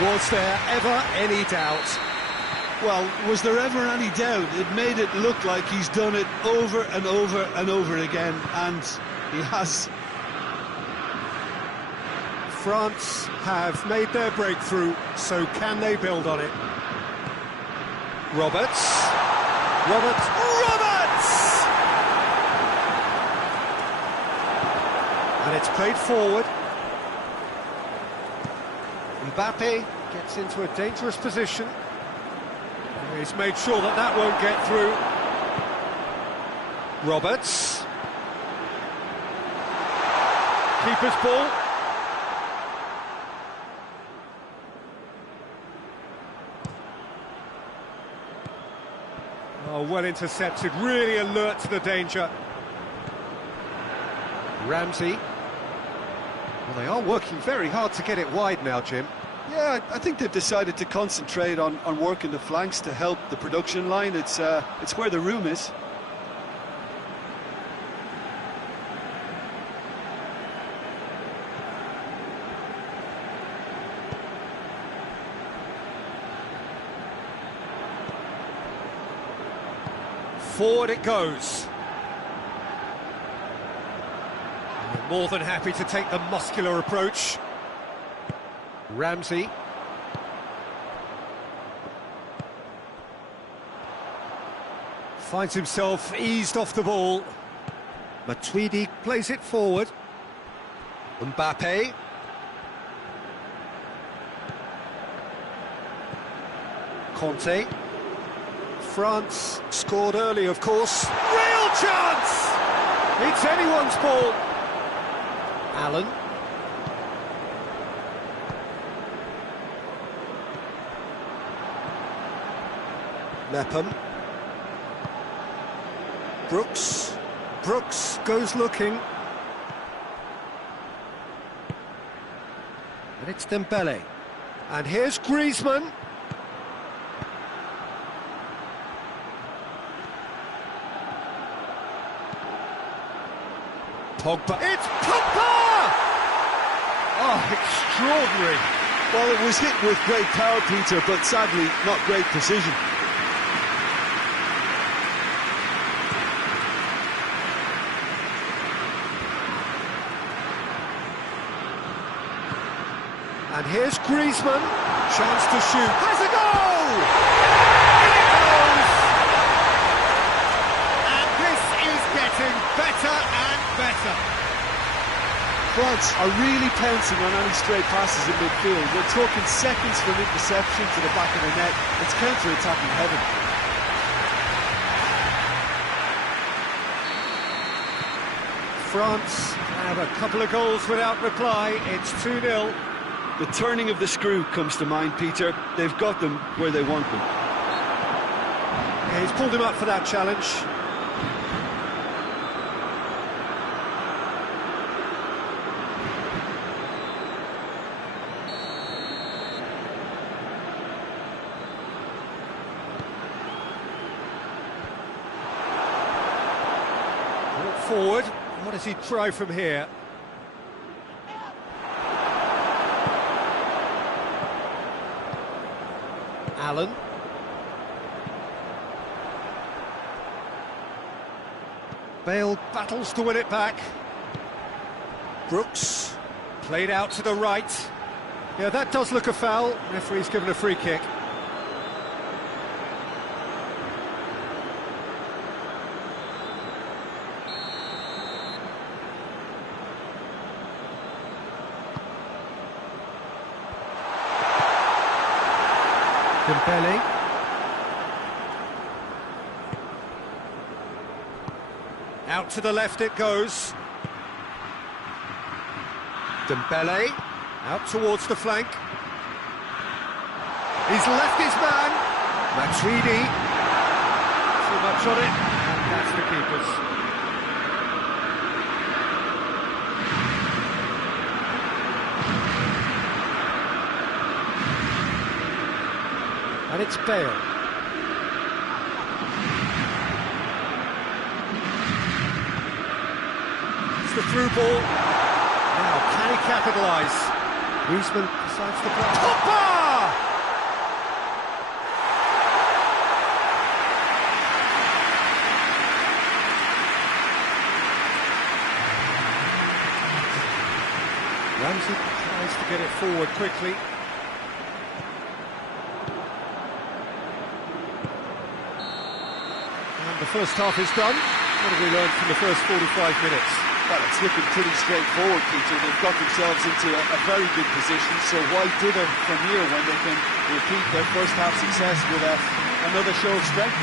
Was there ever any doubt? Well, was there ever any doubt? It made it look like he's done it over and over and over again, and he has. France have made their breakthrough, so can they build on it? Roberts! And it's played forward. Mbappe gets into a dangerous position. He's made sure that that won't get through. Roberts. Keeper's ball. Oh, well intercepted, really alert to the danger. Ramsey. Well, they are working very hard to get it wide now, Jim. Yeah, I think they've decided to concentrate on working the flanks to help the production line. It's where the room is. Forward it goes. More than happy to take the muscular approach. Ramsey. Finds himself eased off the ball. Matuidi plays it forward. Mbappe. Conte. France scored early, of course. Real chance! It's anyone's ball. Allen. Mepham. Brooks goes looking. And it's Dembele. And here's Griezmann. Pogba. It's Pogba! Oh, extraordinary. Well, it was hit with great power, Peter, but sadly not great precision. And here's Griezmann, chance to shoot, has a goal! In it goes! And this is getting better and better. France are really pouncing on any stray passes in midfield. We're talking seconds from interception to the back of the net. It's counter-attacking heaven. France have a couple of goals without reply. It's 2-0. The turning of the screw comes to mind, Peter. They've got them where they want them. Yeah, he's pulled him up for that challenge. Brought forward. What does he try from here? Allen. Bale battles to win it back. Brooks played out to the right. Yeah, that does look a foul. Referee's given a free kick. Dembele. Out to the left it goes. Dembele. Out towards the flank. He's left his man. Matuidi. Too much on it. And that's the keeper's. And it's Bale. It's the through ball. Now, can he capitalise? Griezmann decides to play. Pogba! Ramsey tries to get it forward quickly. The first half is done. What have we learned from the first 45 minutes? Well, it's looking pretty straightforward, Peter. They've got themselves into a very good position, so why dither from here when they can repeat their first half success with another show of strength?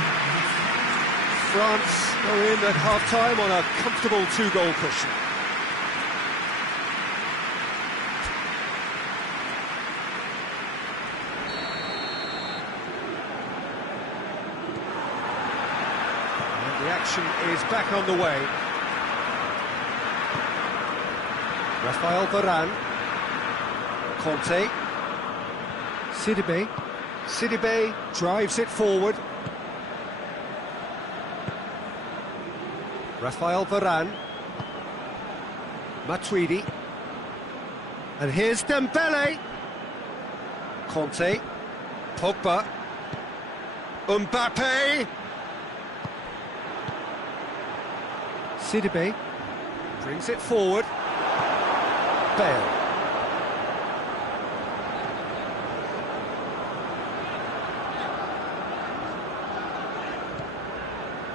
France go in at half-time on a comfortable 2-goal cushion. The action is back on the way. Rafael Varane. Conte. Sidibe. Sidibe drives it forward. Rafael Varane. Matuidi. And here's Dembele. Conte. Pogba. Mbappe. Sidibe brings it forward. Bale.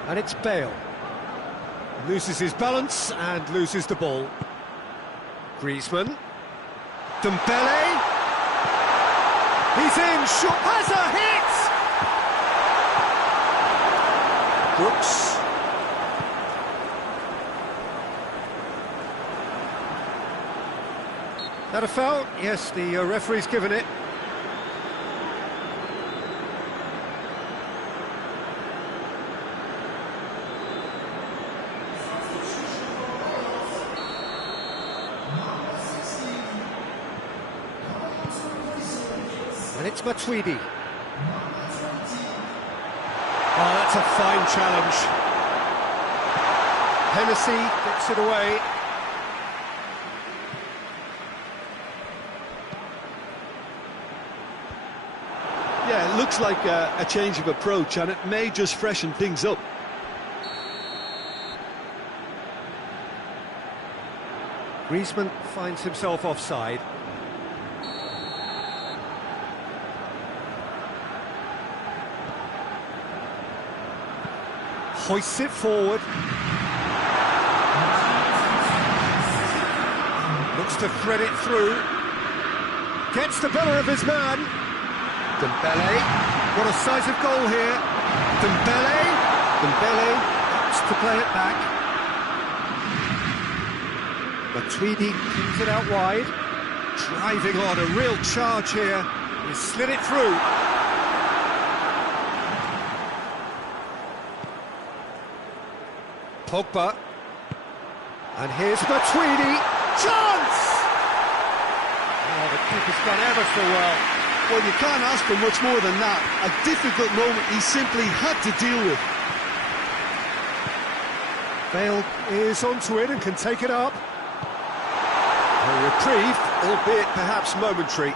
And it's Bale. Loses his balance and loses the ball. Griezmann. Dembele. He's in. Shot has a hit. Brooks. That a foul? Yes, the referee's given it. And it's Matuidi. Oh, that's a fine challenge. Hennessy gets it away. Yeah, it looks like a change of approach, and it may just freshen things up. Griezmann finds himself offside. Hoists it forward. Looks to thread it through. Gets the better of his man. Dembele. What a size of goal here. Dembele. Dembele opts to play it back. Matuidi pins it out wide. Driving on, a real charge here. He slid it through. Pogba. And here's Matuidi. Chance! Oh, the keeper's done ever so well. Well, you can't ask for much more than that. A difficult moment he simply had to deal with. Bale is onto it and can take it up. A reprieve, albeit perhaps momentary.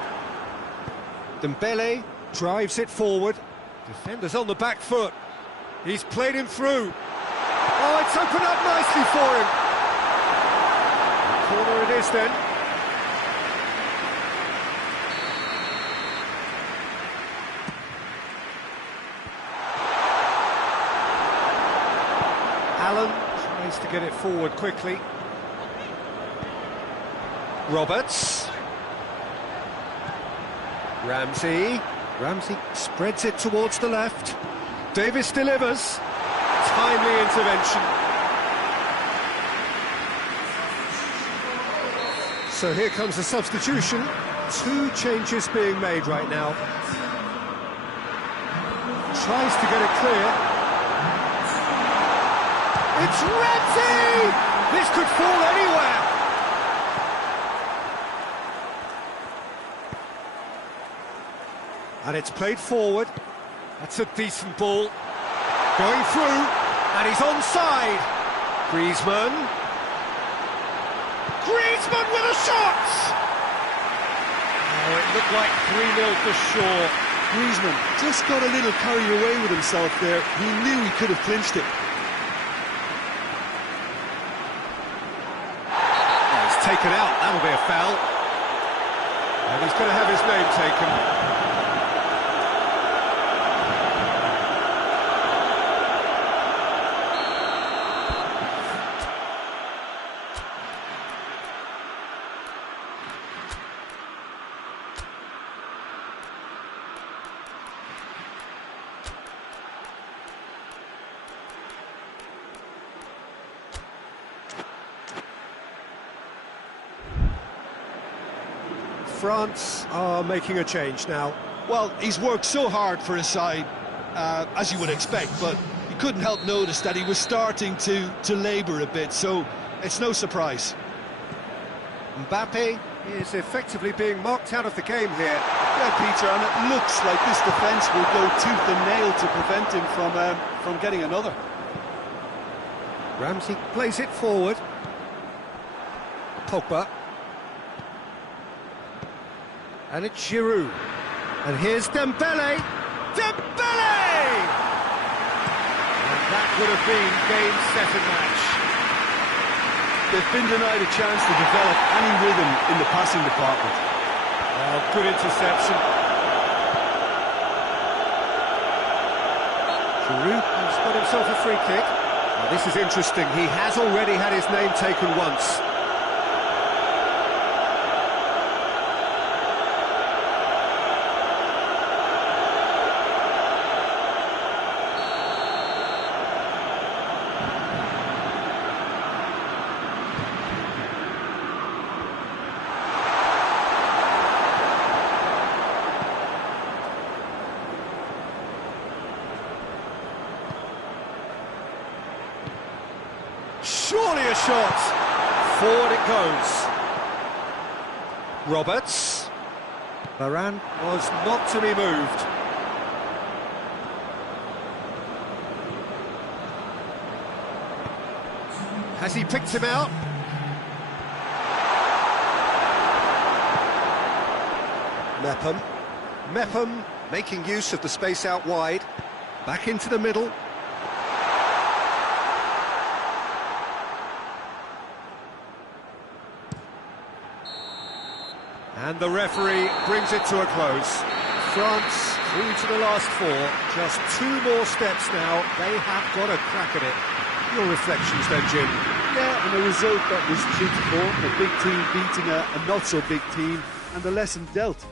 Dembele drives it forward. Defender's on the back foot. He's played him through. Oh, it's opened up nicely for him. Corner it is then. Allen tries to get it forward quickly. Roberts. Ramsey spreads it towards the left. Davis delivers. Timely intervention. So here comes the substitution. 2 changes being made right now. Tries to get it clear. It's Ramsey! This could fall anywhere. And it's played forward. That's a decent ball. Going through, and he's onside. Griezmann. Griezmann with a shot! Oh, it looked like 3-0 for sure. Griezmann just got a little carried away with himself there. He knew he could have clinched it. Oh, he's taken out, that'll be a foul. And he's going to have his name taken. France are making a change now. Well, he's worked so hard for his side, as you would expect, but you couldn't help notice that he was starting to labour a bit, so it's no surprise. Mbappe is effectively being marked out of the game here. Yeah, Peter, and it looks like this defence will go tooth and nail to prevent him from getting another. Ramsey plays it forward. Pogba. And it's Giroud. And here's Dembele. Dembele! And that would have been game, set and match. They've been denied a chance to develop any rhythm in the passing department. Oh, good interception. Giroud has got himself a free kick. Now, this is interesting. He has already had his name taken once. Surely a shot. Forward it goes. Roberts. Varane was not to be moved. Has he picked him out? Mepham making use of the space out wide. Back into the middle. And the referee brings it to a close. France through to the last four. Just 2 more steps now. They have got a crack at it. Your reflections then, Jim? Yeah, and a result that was true to form. A big team beating a not-so-big team, and the lesson dealt.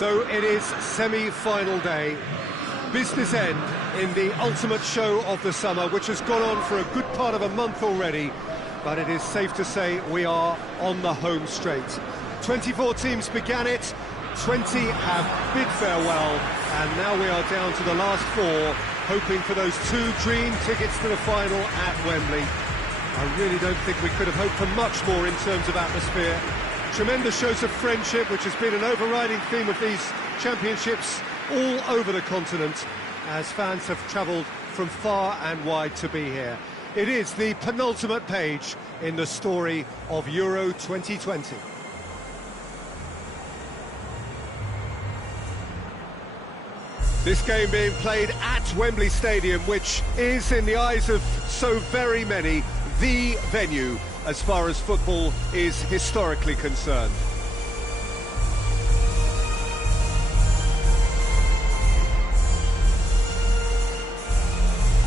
So it is semi-final day, business end in the ultimate show of the summer, which has gone on for a good part of a month already, but it is safe to say we are on the home straight. 24 teams began it, 20 have bid farewell, and now we are down to the last 4, hoping for those 2 dream tickets to the final at Wembley. I really don't think we could have hoped for much more in terms of atmosphere. Tremendous shows of friendship, which has been an overriding theme of these championships all over the continent, as fans have travelled from far and wide to be here. It is the penultimate page in the story of Euro 2020. This game being played at Wembley Stadium, which is, in the eyes of so very many, the venue as far as football is historically concerned.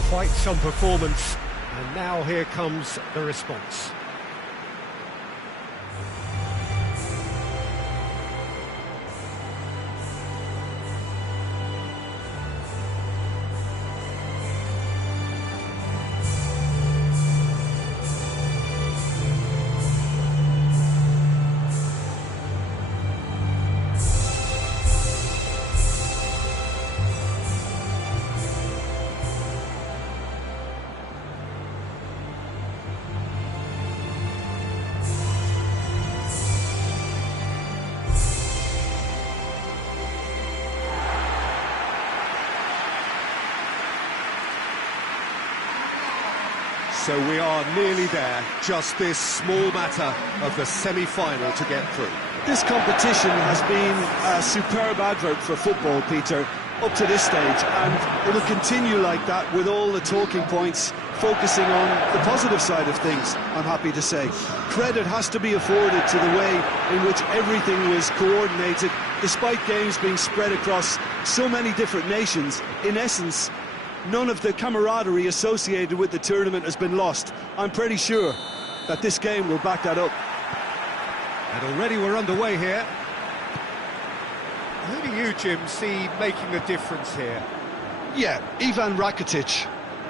Quite some performance, and now here comes the response. So we are nearly there, just this small matter of the semi-final to get through. This competition has been a superb advert for football, Peter, up to this stage, and it will continue like that with all the talking points focusing on the positive side of things, I'm happy to say. Credit has to be afforded to the way in which everything was coordinated, despite games being spread across so many different nations. In essence, none of the camaraderie associated with the tournament has been lost. I'm pretty sure that this game will back that up. And already we're underway here. Who do you, Jim, see making the difference here? Yeah, Ivan Rakitic.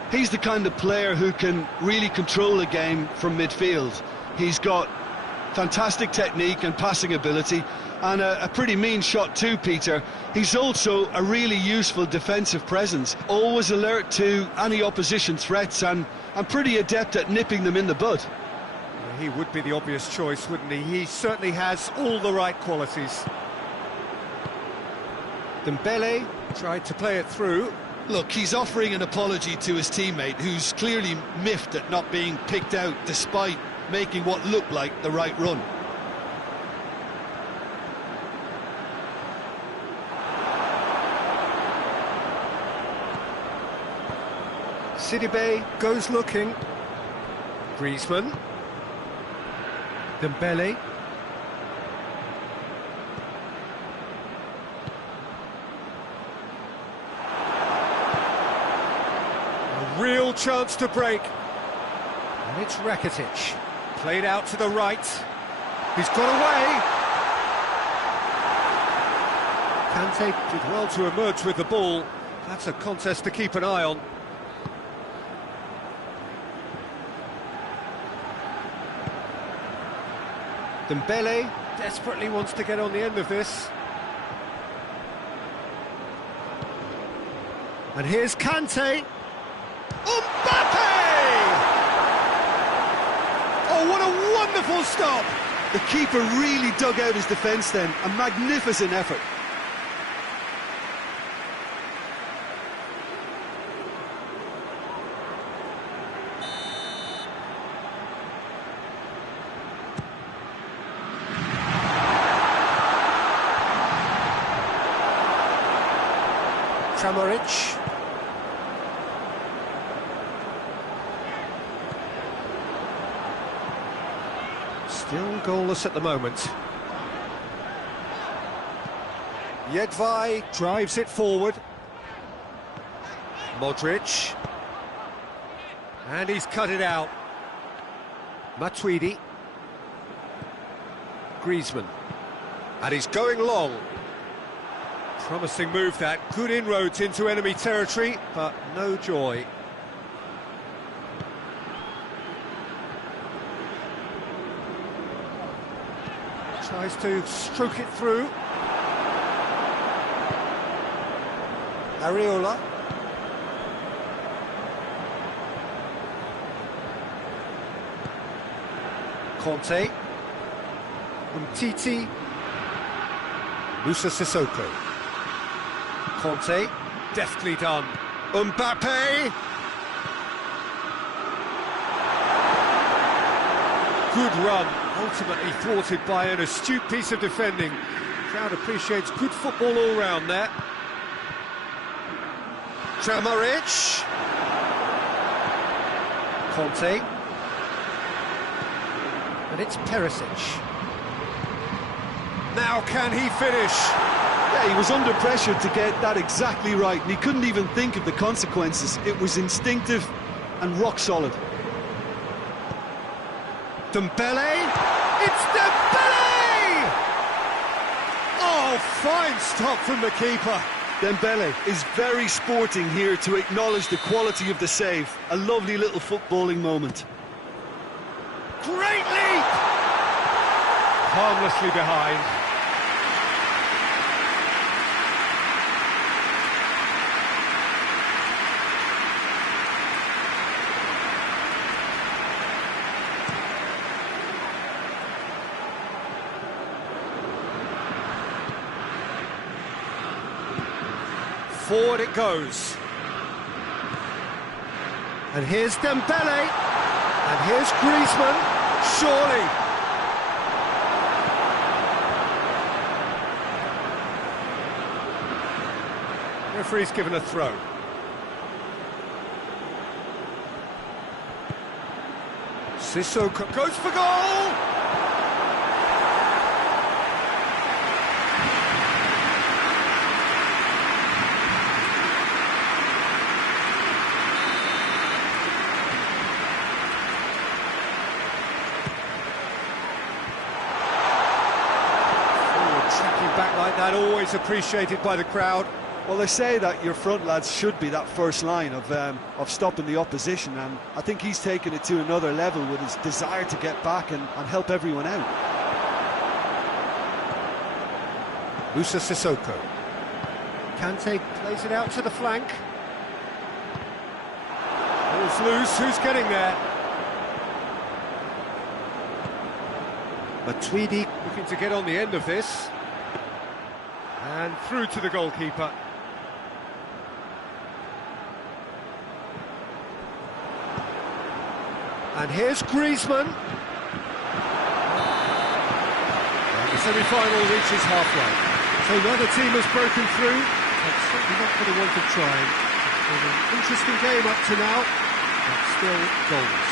He's the kind of player who can really control a game from midfield. He's got Fantastic technique and passing ability, and a pretty mean shot too, Peter. He's also a really useful defensive presence, always alert to any opposition threats and pretty adept at nipping them in the bud. He would be the obvious choice, wouldn't he? He certainly has all the right qualities. Dembele tried to play it through. Look, he's offering an apology to his teammate, who's clearly miffed at not being picked out despite making what looked like the right run. Sidibe goes looking. Griezmann. Dembele. A real chance to break. And it's Rakitic. Played out to the right. He's got away. Kante did well to emerge with the ball. That's a contest to keep an eye on. Dembele desperately wants to get on the end of this. And here's Kante. Mbappe! Oh, what a wonderful stop! The keeper really dug out his defence then. A magnificent effort. Kramaric. Still goalless at the moment. Jedvaj drives it forward. Modric. And he's cut it out. Matuidi. Griezmann. And he's going long. Promising move that, good inroads into enemy territory, but no joy. Tries to stroke it through. Areola. Conte. Umtiti. Musa Sissoko. Conte, deftly done. Mbappe! Good run, ultimately thwarted by an astute piece of defending. Crowd appreciates good football all round there. Kramaric. Conte. And it's Perisic. Now can he finish? Yeah, he was under pressure to get that exactly right, and he couldn't even think of the consequences. It was instinctive and rock solid. Dembele! It's Dembele! Oh, fine stop from the keeper. Dembele is very sporting here to acknowledge the quality of the save. A lovely little footballing moment. Great leap! Harmlessly behind. Forward it goes. And here's Dembele. And here's Griezmann. Surely. Referee's given a throw. Sissoko goes for goal! Back like that, always appreciated by the crowd. Well, they say that your front lads should be that first line of stopping the opposition, and I think he's taken it to another level with his desire to get back and help everyone out. Musa Sissoko. Kante plays it out to the flank. Ball's loose, who's getting there? Matuidi looking to get on the end of this. And through to the goalkeeper. And here's Griezmann. And the semi-final reaches halfway. So neither team has broken through. That's certainly not for the want of trying. It's been an interesting game up to now, but still goals.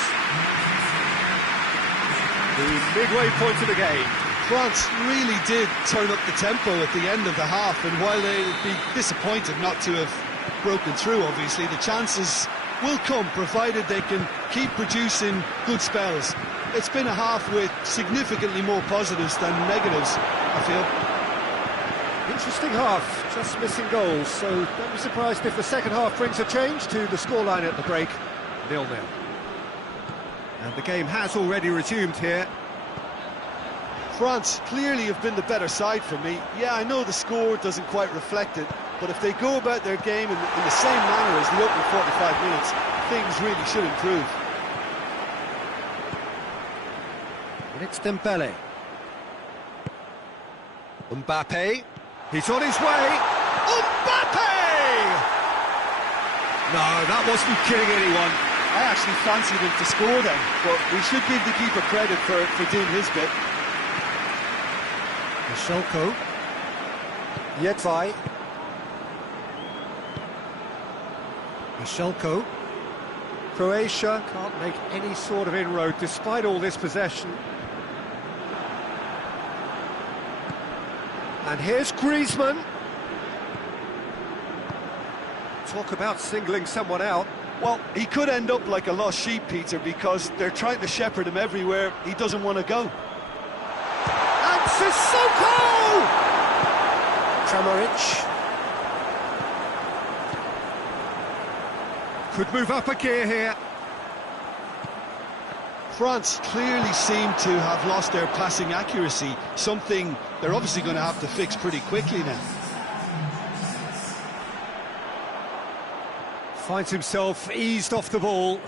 The midway point of the game. France really did turn up the tempo at the end of the half, and while they'll be disappointed not to have broken through, obviously, the chances will come, provided they can keep producing good spells. It's been a half with significantly more positives than negatives, I feel. Interesting half, just missing goals, so don't be surprised if the second half brings a change to the scoreline at the break, 0-0. And the game has already resumed here. France clearly have been the better side for me. Yeah, I know the score doesn't quite reflect it, but if they go about their game in the same manner as the opening 45 minutes, things really should improve. And it's Dembele. Mbappe. He's on his way. Mbappe! No, that wasn't kidding anyone. I actually fancied him to score then, but we should give the keeper credit for doing his bit. Sissoko. Yetvai. Sissoko. Croatia can't make any sort of inroad despite all this possession. And here's Griezmann. Talk about singling someone out. Well, he could end up like a lost sheep, Peter, because they're trying to shepherd him everywhere he doesn't want to go. And Sissoko! Kramaric. Could move up a gear here. France clearly seem to have lost their passing accuracy, something they're obviously going to have to fix pretty quickly now. Finds himself eased off the ball.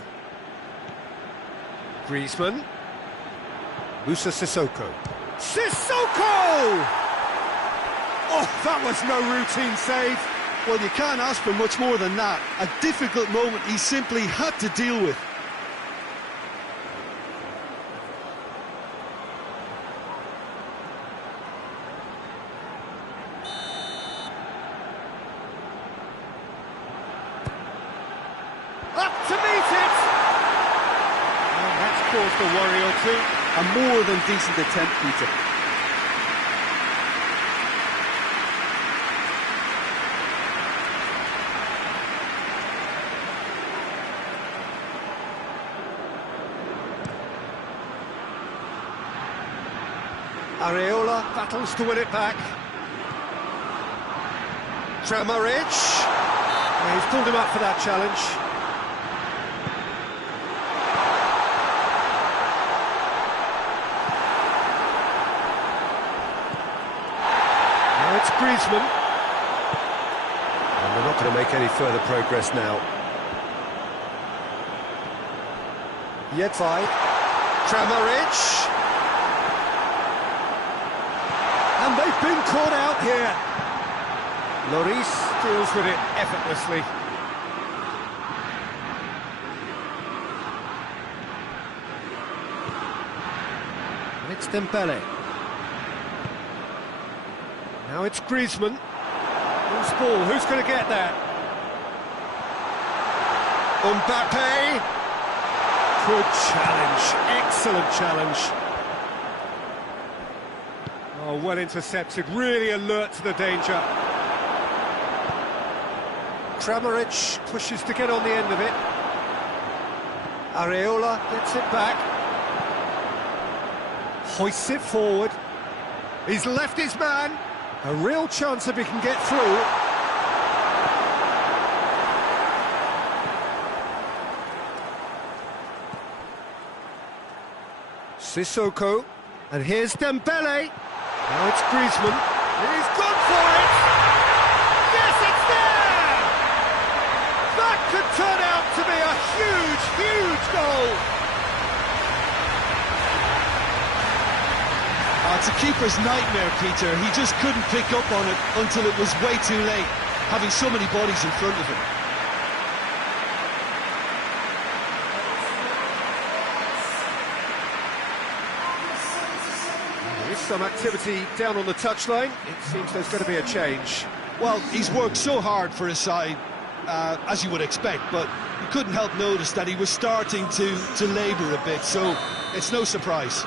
Griezmann. Musa Sissoko. Sissoko! Oh, that was no routine save. Well, you can't ask for much more than that. A difficult moment he simply had to deal with. Up to meet it! And that's caused a worry or two. A more than decent attempt, Peter. Areola battles to win it back. Kramaric. Yeah, he's pulled him up for that challenge. Now it's Griezmann. And they're not going to make any further progress now. Yetvai. Kramaric. And they've been caught out here. Lloris deals with it effortlessly. And it's Dembele. Now it's Griezmann. Loose ball, who's going to get that? Mbappe. Good challenge, excellent challenge. Oh, well intercepted, really alert to the danger. Kramaric pushes to get on the end of it. Areola gets it back. Hoists it forward. He's left his man. A real chance if he can get through. Sissoko. And here's Dembele. Now it's Griezmann. He's gone for it! Yes, it's there! That could turn out to be a huge, huge goal! It's a keeper's nightmare, Peter. He just couldn't pick up on it until it was way too late, having so many bodies in front of him. There is some activity down on the touchline. It seems there's going to be a change. Well, he's worked so hard for his side, as you would expect, but you couldn't help notice that he was starting to labour a bit, so it's no surprise.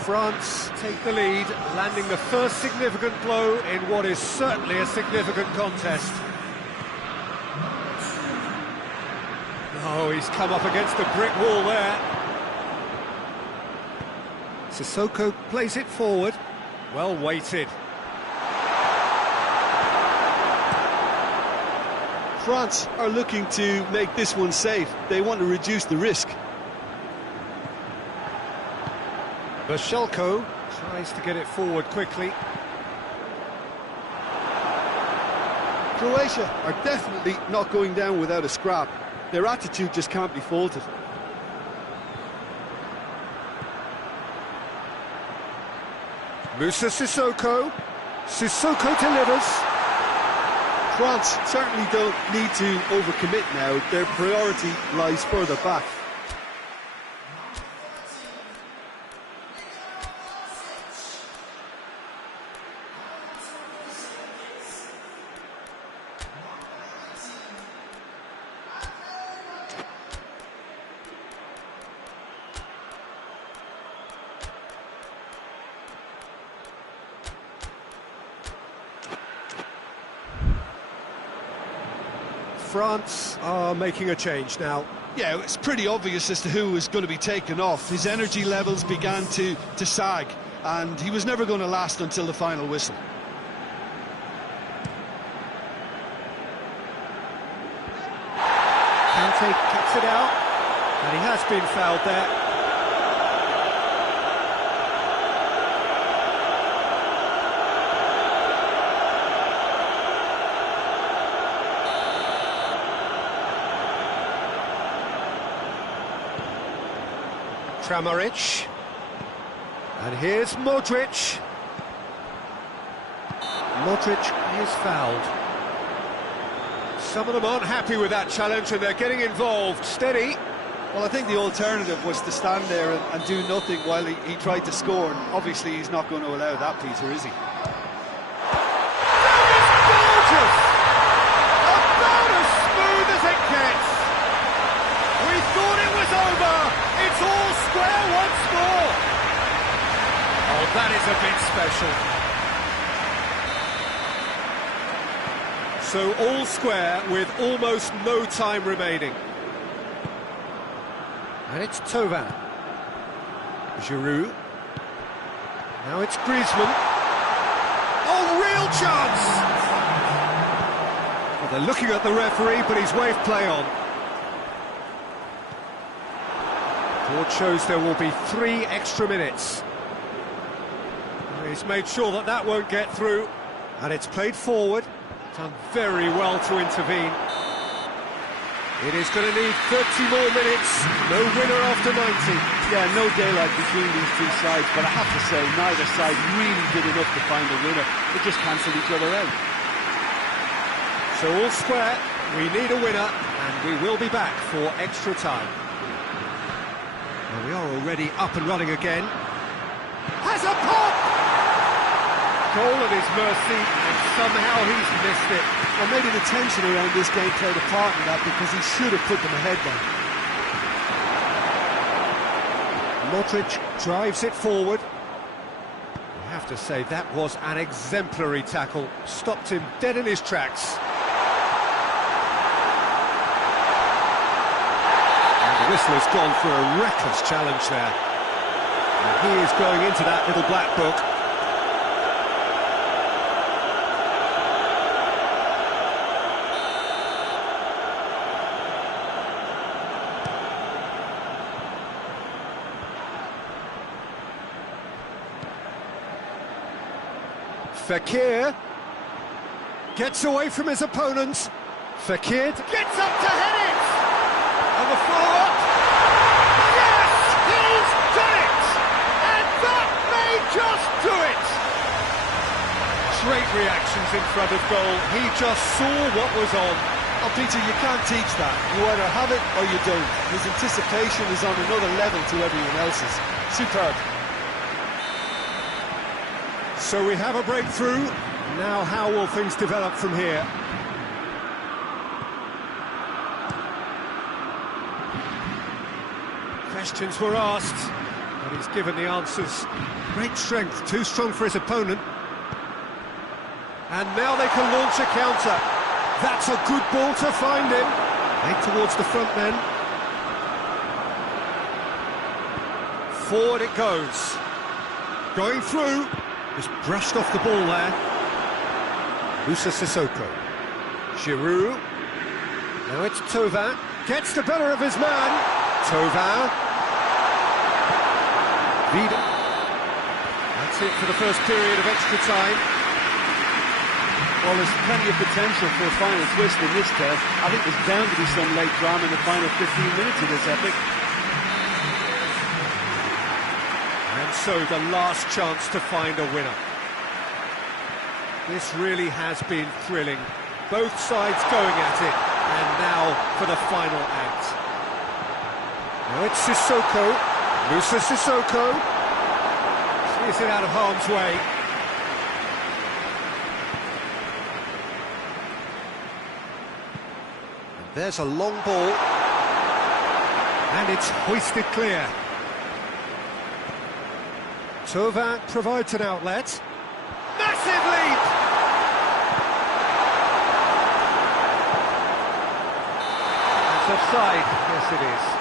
France take the lead, landing the first significant blow in what is certainly a significant contest. Oh, he's come up against a brick wall there. Sissoko plays it forward. Well weighted. France are looking to make this one safe. They want to reduce the risk. Bashelko tries to get it forward quickly. Croatia are definitely not going down without a scrap. Their attitude just can't be faulted. Moussa Sissoko. Sissoko delivers. France certainly don't need to overcommit now. Their priority lies further back. France are making a change now. Yeah, it's pretty obvious as to who was going to be taken off. His energy levels began to sag, and he was never going to last until the final whistle. Kante cuts it out, and he has been fouled there. Kramaric, and here's Modric. Modric is fouled. Some of them aren't happy with that challenge and they're getting involved. Steady. Well, I think the alternative was to stand there and do nothing while he tried to score, and obviously he's not going to allow that, Peter, is he? That is gorgeous! About as smooth as it gets. We thought it was over. It's all square once more. Oh, that is a bit special. So all square with almost no time remaining. And it's Thauvin. Giroud. Now it's Griezmann. Oh, real chance! Well, they're looking at the referee, but he's waved play on. Board shows there will be 3 extra minutes. He's made sure that that won't get through. And it's played forward. Done very well to intervene. It is going to need 30 more minutes. No winner after 90. Yeah, no daylight between these two sides, but I have to say, neither side really did enough to find a winner. They just cancelled each other out. So all square, we need a winner, and we will be back for extra time. Well, we are already up and running again. Has a pop! Goal at his mercy, and somehow he's missed it. Well, maybe the tension around this game played a part in that, because he should have put them ahead then. Modric drives it forward. I have to say, that was an exemplary tackle. Stopped him dead in his tracks. And the whistle has gone for a reckless challenge there. And he is going into that little black book. Fekir gets away from his opponent. Fekir gets up to head it! And the follow-up. Yes! He's done it! And that may just do it! Great reactions in front of goal. He just saw what was on. Oh, Peter, you can't teach that. You either have it or you don't. His anticipation is on another level to everyone else's. Superb. So we have a breakthrough. Now how will things develop from here? Questions were asked, but he's given the answers. Great strength, too strong for his opponent. And now they can launch a counter. That's a good ball to find him. Made towards the front men. Forward it goes. Going through. Just brushed off the ball there. Moussa Sissoko. Giroud. Now it's Thauvin. Gets the better of his man. Thauvin. Vida. That's it for the first period of extra time. Well, there's plenty of potential for a final twist in this test. I think there's bound to be some late drama in the final 15 minutes of this epic. And so the last chance to find a winner. This really has been thrilling. Both sides going at it. And now for the final act. Now it's Sissoko. Moussa Sissoko. Sees it out of harm's way. There's a long ball, and it's hoisted clear. Thauvin provides an outlet. Massive lead! That's offside, yes it is.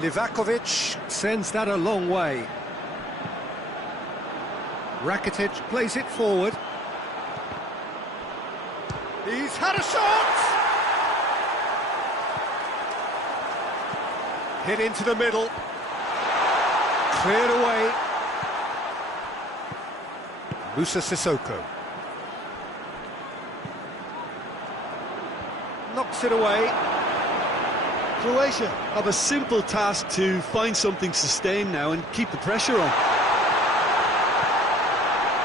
Livakovic sends that a long way. Rakitic plays it forward. He's had a shot! Hit into the middle. Cleared away. Moussa Sissoko. Knocks it away. Croatia have a simple task to find something sustained now and keep the pressure on.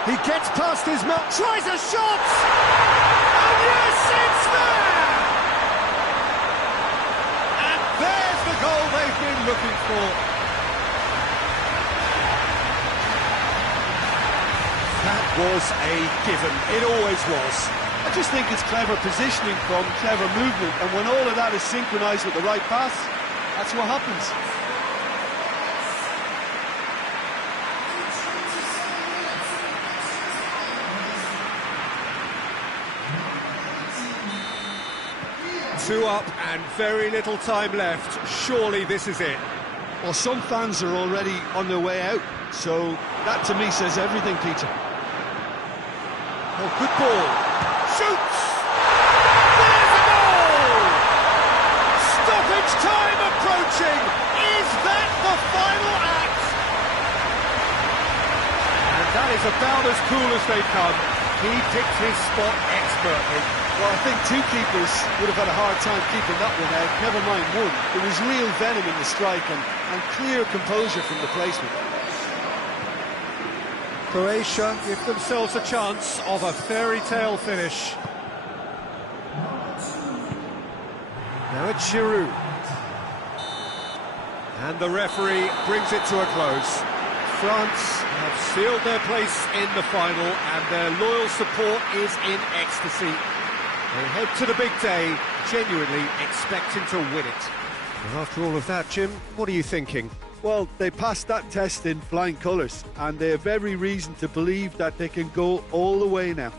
He gets past his mark, tries a shot! And yes, it's there! And there's the goal they've been looking for. That was a given, it always was. I just think it's clever positioning from clever movement, and when all of that is synchronised with the right pass, that's what happens. Two up and very little time left. Surely this is it. Well, some fans are already on their way out, so that to me says everything, Peter. Oh, good ball. Shoots! There's a goal! Stoppage time approaching! Is that the final act? And that is about as cool as they come. He picked his spot expertly. Well, I think two keepers would have had a hard time keeping that one out, never mind one. There was real venom in the strike and clear composure from the placement. Croatia give themselves a chance of a fairy tale finish. Now it's Giroud. And the referee brings it to a close. France have sealed their place in the final and their loyal support is in ecstasy. They head to the big day, genuinely expecting to win it. And after all of that, Jim, what are you thinking? Well, they passed that test in flying colours, and they have every reason to believe that they can go all the way now.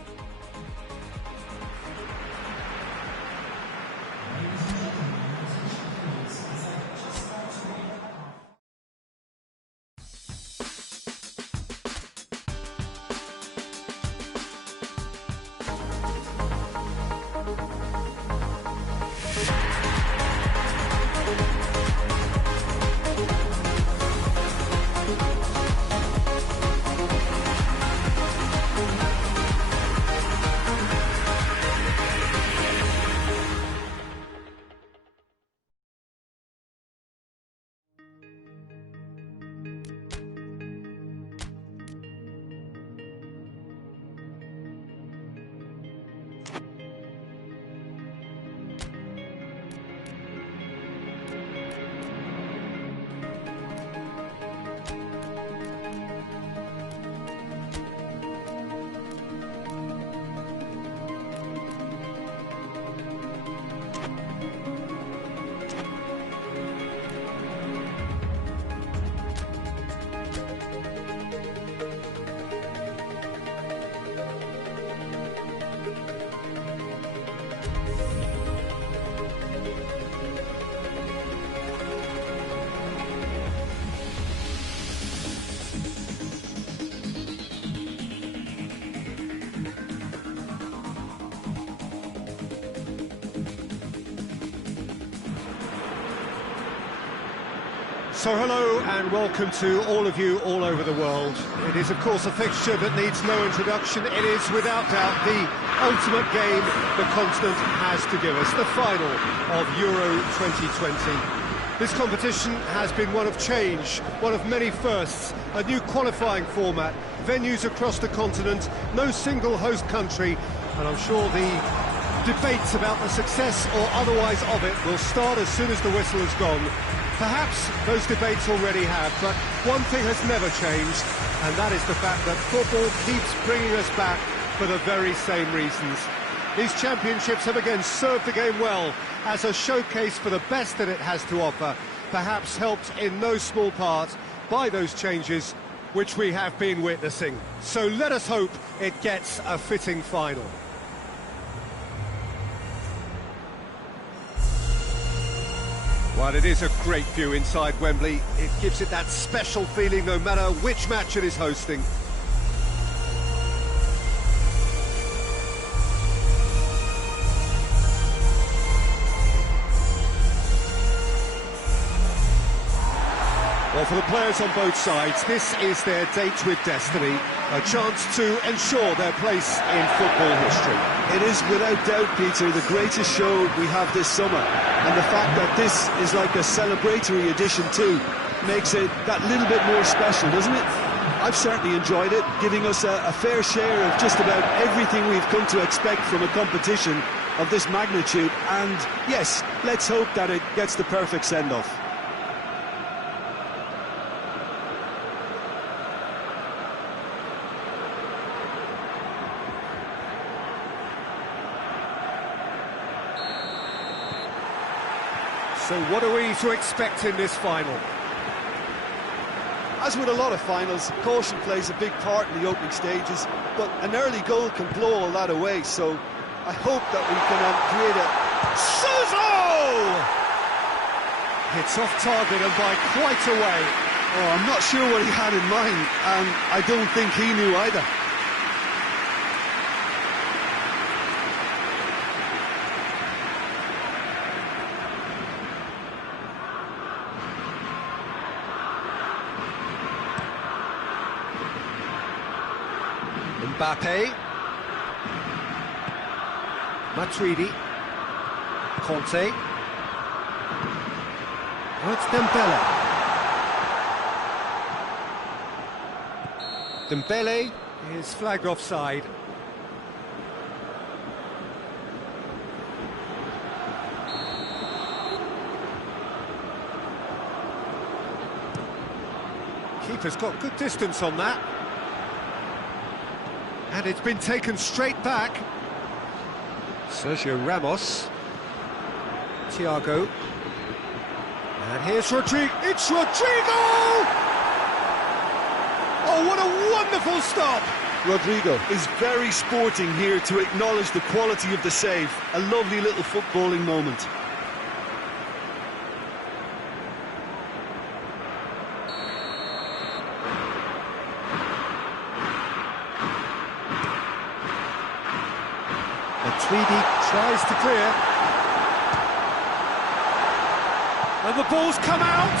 So hello and welcome to all of you all over the world. It is of course a fixture that needs no introduction. It is without doubt the ultimate game the continent has to give us, the final of Euro 2020. This competition has been one of change, one of many firsts, a new qualifying format, venues across the continent, no single host country, and I'm sure the debates about the success or otherwise of it will start as soon as the whistle has gone. Perhaps those debates already have, but one thing has never changed, and that is the fact that football keeps bringing us back for the very same reasons. These championships have again served the game well as a showcase for the best that it has to offer, perhaps helped in no small part by those changes which we have been witnessing. So let us hope it gets a fitting final. Well, it is a great view inside Wembley. It gives it that special feeling no matter which match it is hosting. Well, for the players on both sides, this is their date with destiny, a chance to ensure their place in football history. It is without doubt, Peter, the greatest show we have this summer. And the fact that this is like a celebratory edition too makes it that little bit more special, doesn't it? I've certainly enjoyed it, giving us a fair share of just about everything we've come to expect from a competition of this magnitude. And yes, let's hope that it gets the perfect send-off. So what are we to expect in this final? As with a lot of finals, caution plays a big part in the opening stages, but an early goal can blow all that away, so I hope that we can create a... Suso! Hits off target and by quite a way. Oh, I'm not sure what he had in mind, and I don't think he knew either. Mbappe, Matuidi, Conte, oh, it's Dembele. Dembele is flagged offside. Keeper's got good distance on that. And it's been taken straight back. Sergio Ramos. Thiago. And here's Rodrigo. It's Rodrigo! Oh, what a wonderful stop! Rodrigo is very sporting here to acknowledge the quality of the save. A lovely little footballing moment. Matuidi tries to clear. And the ball's come out!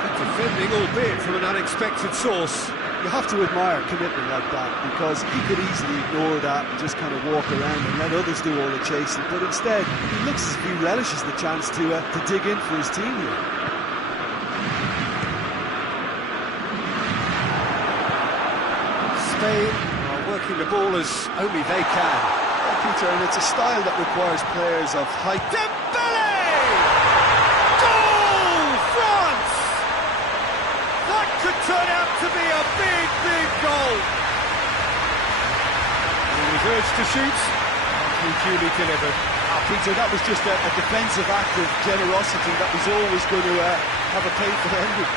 Good defending, albeit from an unexpected source. You have to admire commitment like that, because he could easily ignore that and just kind of walk around and let others do all the chasing, but instead he looks as if he relishes the chance to dig in for his team here. Spain are working the ball as only they can. Peter, and it's a style that requires players of height. Dembele! Goal! France! That could turn out to be a big, big goal. He was urged to shoot, and he duly delivered. Peter, that was just a defensive act of generosity that was always going to have a painful ending.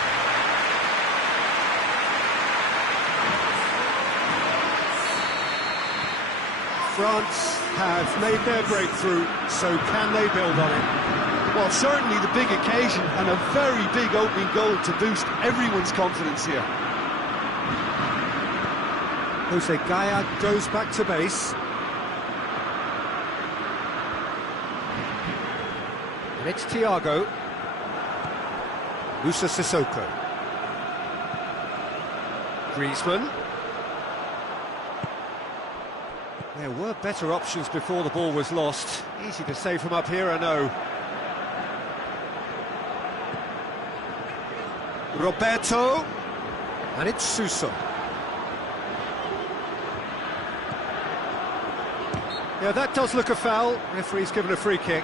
France have made their breakthrough, so can they build on it? Well, certainly the big occasion and a very big opening goal to boost everyone's confidence here. Jose Gaya goes back to base. And it's Thiago. Musa Sissoko. Griezmann. There were better options before the ball was lost. Easy to save from up here, I know. Roberto. And it's Suso. Yeah, that does look a foul. Referee's given a free kick.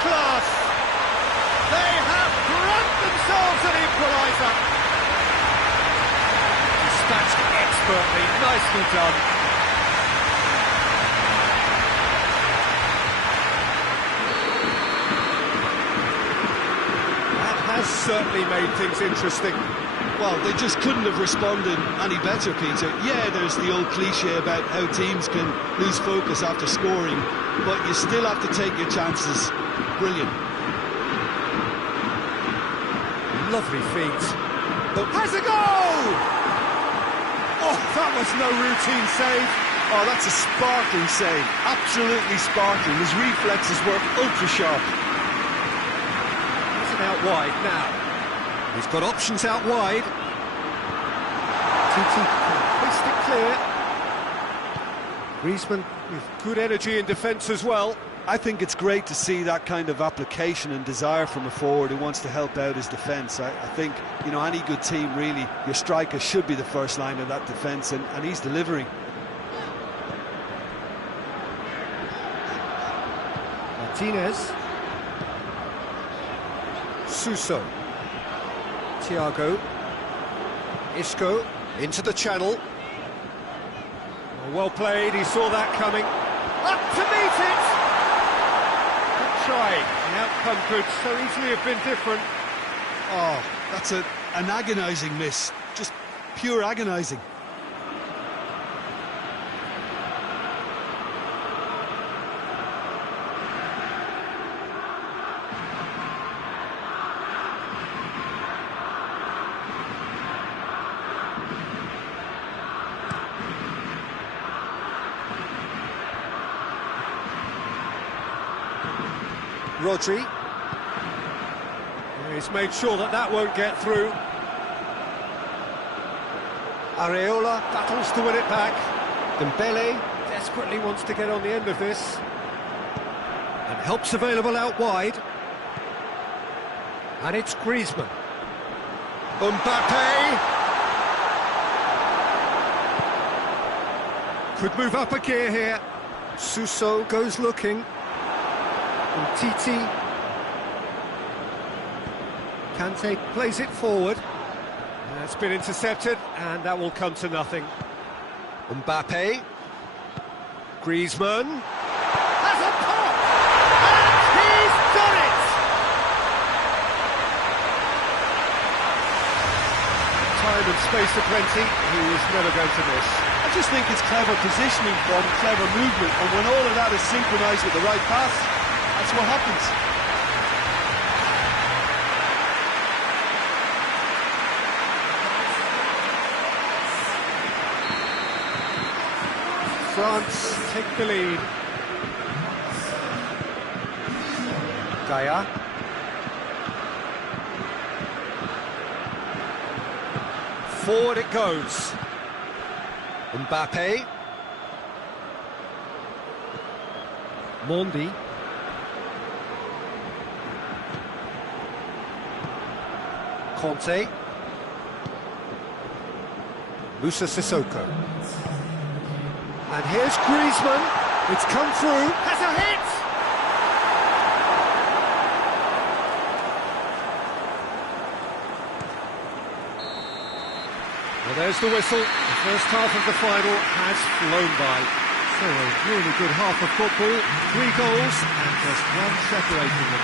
Class. They have grabbed themselves an equaliser. Dispatched expertly, nicely done. That has certainly made things interesting. Well, they just couldn't have responded any better, Peter. Yeah, there's the old cliche about how teams can lose focus after scoring, but you still have to take your chances. Brilliant. Lovely feet. But has a goal! Oh, that was no routine save. Oh, that's a sparkling save. Absolutely sparkling. His reflexes were ultra sharp. He's out wide now. He's got options out wide. Titi can hoist it clear. Griezmann with good energy in defence as well. I think it's great to see that kind of application and desire from a forward who wants to help out his defence. I think, you know, any good team, really, your striker should be the first line of that defence, and he's delivering. Martinez. Suso. Thiago. Isco into the channel. Well played, he saw that coming. Up to meet it! Trying. The outcome could so easily have been different. Oh, that's an agonising miss. Just pure agonising. Rodri. He's made sure that that won't get through. Areola battles to win it back. Dembele desperately wants to get on the end of this. And help's available out wide. And it's Griezmann. Mbappe. Could move up a gear here. Suso goes looking. And Titi. Kante plays it forward. It's been intercepted, and that will come to nothing. Mbappe. Griezmann. Has a pop! And he's done it! Time and space aplenty, he was never going to miss. I just think it's clever positioning from clever movement, and when all of that is synchronised with the right pass, that's what happens. France take the lead. Gaia. Forward it goes. Mbappe. Mondi. Conte. Musa Sissoko. And here's Griezmann. It's come through. Has a hit! Well, there's the whistle. The first half of the final has flown by. So a really good half of football. 3 goals and just one separating them.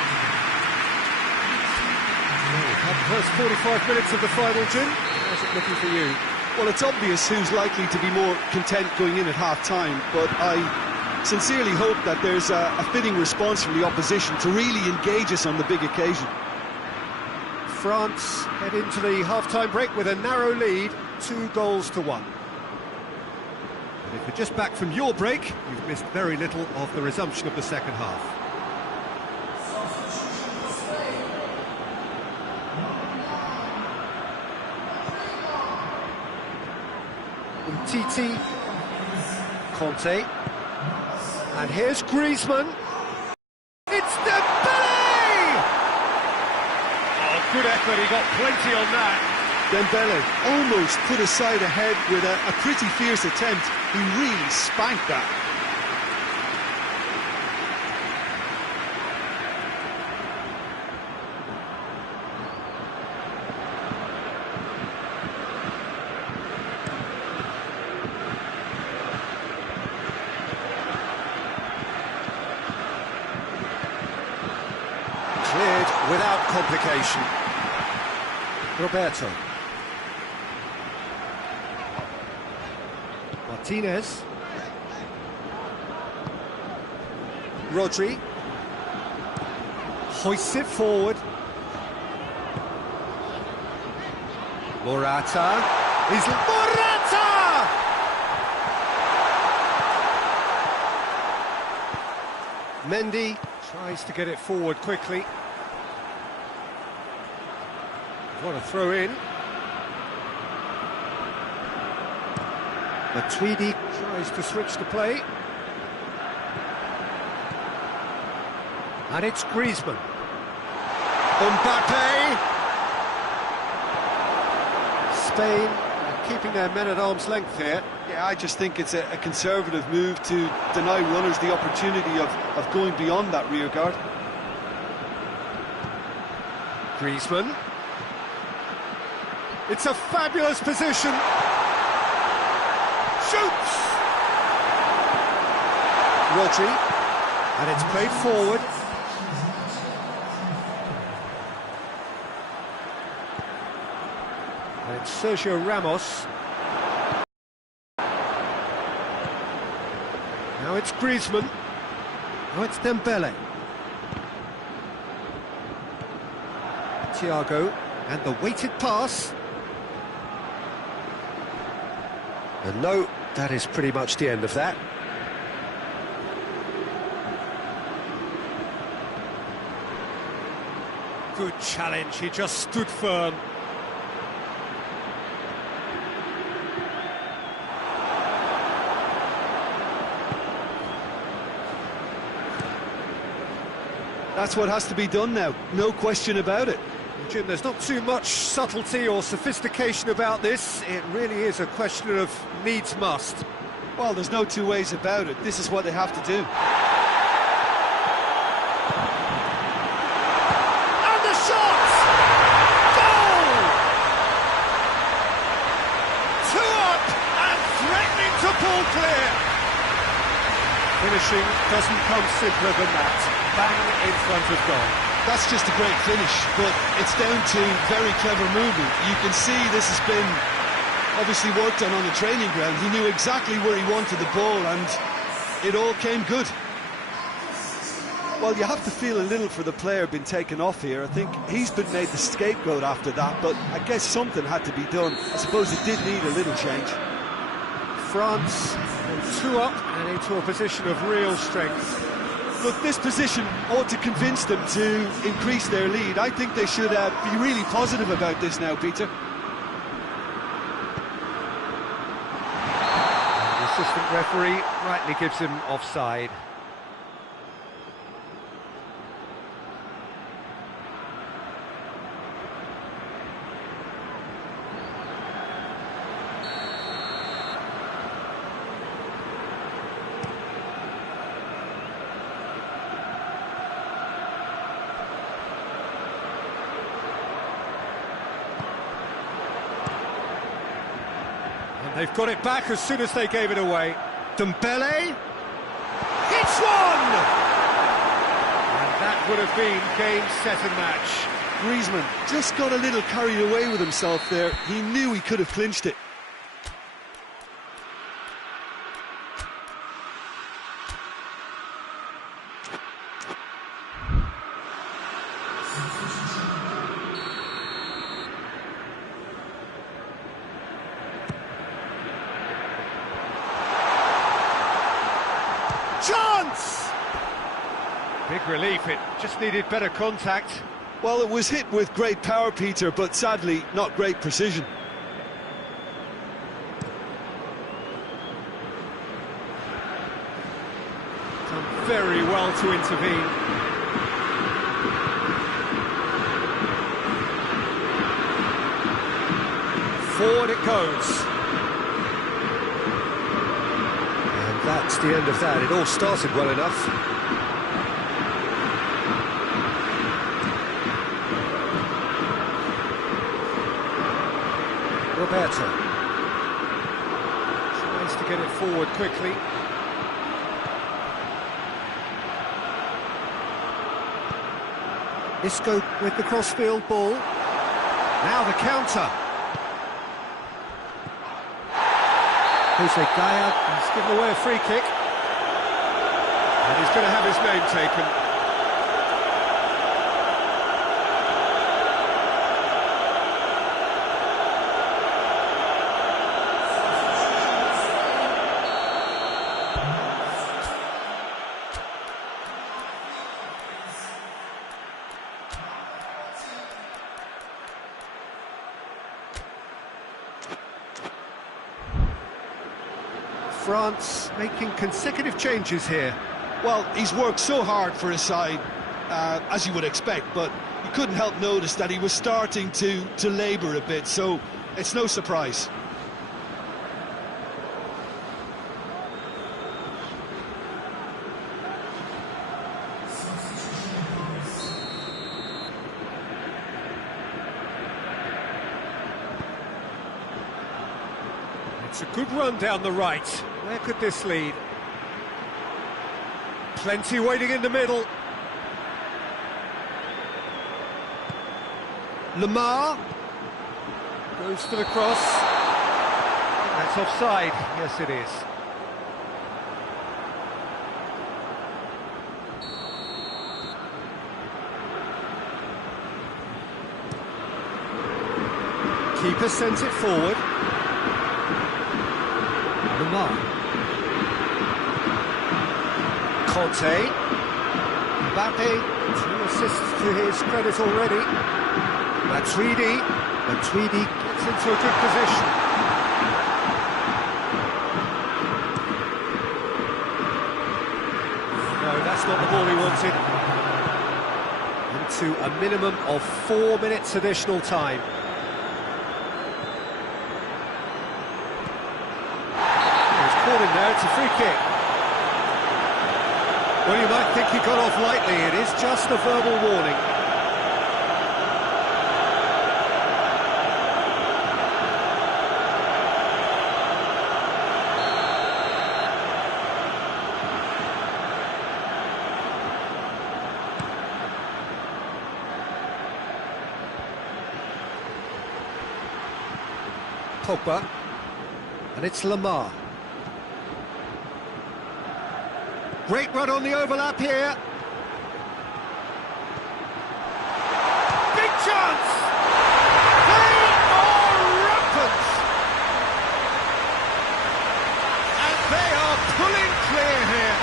Well, the first 45 minutes of the final, Jim. How's it looking for you? Well, it's obvious who's likely to be more content going in at half-time, but I sincerely hope that there's a fitting response from the opposition to really engage us on the big occasion. France head into the half-time break with a narrow lead, 2-1. And if you're just back from your break, you've missed very little of the resumption of the second half. Titi, Conte, and here's Griezmann. It's Dembele! Oh, good effort, he got plenty on that. Dembele almost put a side ahead with a pretty fierce attempt. He really spanked that. Cleared without complication. Roberto. Martinez. Rodri. Hoists it forward. Morata. He's Morata! Mendy tries to get it forward quickly. What a throw in. Matuidi tries to switch the play. And it's Griezmann. Mbappe. Spain keeping their men at arm's length here. Yeah, I just think it's a conservative move to deny runners the opportunity of going beyond that rear guard. Griezmann. It's a fabulous position. Shoots! Rodri. And it's played forward. And it's Sergio Ramos. Now it's Griezmann. Now it's Dembele. Thiago. And the weighted pass. And no, that is pretty much the end of that. Good challenge, he just stood firm. That's what has to be done now, no question about it. Jim, there's not too much subtlety or sophistication about this. It really is a question of needs must. Well, there's no two ways about it. This is what they have to do. And the shot! Goal! 2 up and threatening to pull clear. Finishing doesn't come simpler than that. Bang in front of goal. That's just a great finish, but it's down to very clever movement. You can see this has been obviously worked on the training ground. He knew exactly where he wanted the ball, and it all came good. Well, you have to feel a little for the player being taken off here. I think he's been made the scapegoat after that, but I guess something had to be done. I suppose it did need a little change. France 2 up and into a position of real strength. Look, this position ought to convince them to increase their lead. I think they should be really positive about this now, Peter. The assistant referee rightly gives him offside. They've got it back as soon as they gave it away. Dembele hits one! And that would have been game, set and match. Griezmann just got a little carried away with himself there. He knew he could have clinched it. chance! Big relief, it just needed better contact. Well, it was hit with great power, Peter, but sadly not great precision. Done very well to intervene. Forward it goes. And that's the end of that. It all started well enough. Roberto tries to get it forward quickly. Isco with the crossfield ball. Now the counter. Jose Gaya has given away a free kick. And he's going to have his name taken. France making consecutive changes here. Well, he's worked so hard for his side, as you would expect, but you couldn't help notice that he was starting to labour a bit, so it's no surprise. It's a good run down the right. Where could this lead? Plenty waiting in the middle. Lamar goes for the cross. That's offside. Yes, it is. Keeper sends it forward. Lamar. Conte. Mbappe, 2 assists to his credit already. Matuidi gets into a good position. No, that's not the ball he wanted. Into a minimum of 4 minutes additional time. Caught him there, it's a free kick. Well, you might think he got off lightly, it is just a verbal warning. Pogba, and it's Lamar. Great run on the overlap here. Big chance! They are rampant! And they are pulling clear here.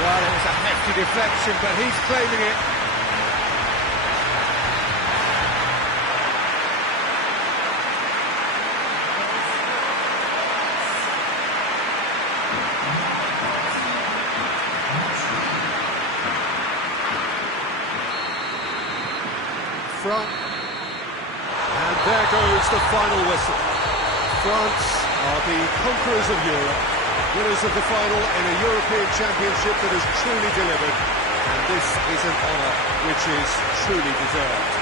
Well, it was a hefty deflection, but he's claiming it. Front, and there goes the final whistle. France are the conquerors of Europe, winners of the final in a European Championship that has truly delivered, and this is an honour which is truly deserved.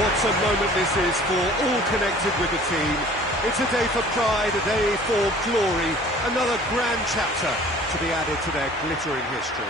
What a moment this is for all connected with the team. It's a day for pride, a day for glory, another grand chapter to be added to their glittering history.